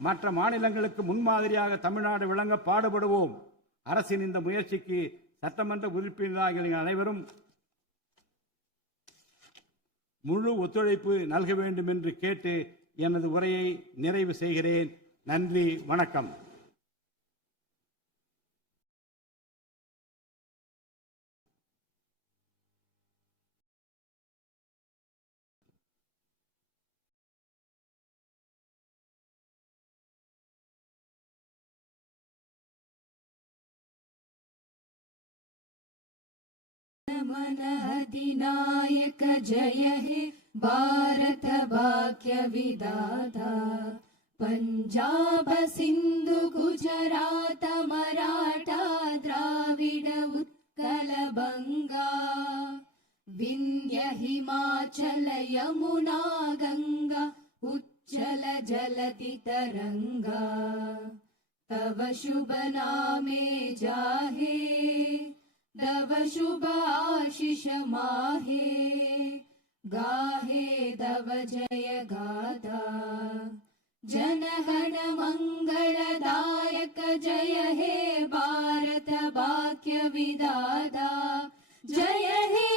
மற்ற மாநிலங்களுக்கு முன்மாதிரியாக தமிழ்நாடு விளங்க பாடுபடுவோம். அரசின் இந்த முயற்சிக்கு சட்டமன்ற உறுப்பினர்கள் அனைவரும் முழு ஒத்துழைப்பு நல்க வேண்டும் என்று கேட்டு எனது உரையை நிறைவு செய்கிறேன். நன்றி, வணக்கம். मन अधिनायक जय हे भारत भाग्य विधाता पंजाब सिंधु गुजरात मराठा द्राविड उत्कल बंगा विंध्य हिमाचल यमुना गंगा उच्चल जलति तरंगा तव शुभ नामे जाहे दव शुभ आशीष माहे गाहे दव जय गाथा जनगण मंगलदायक जय हे भारत भाग्य विधाता जय हे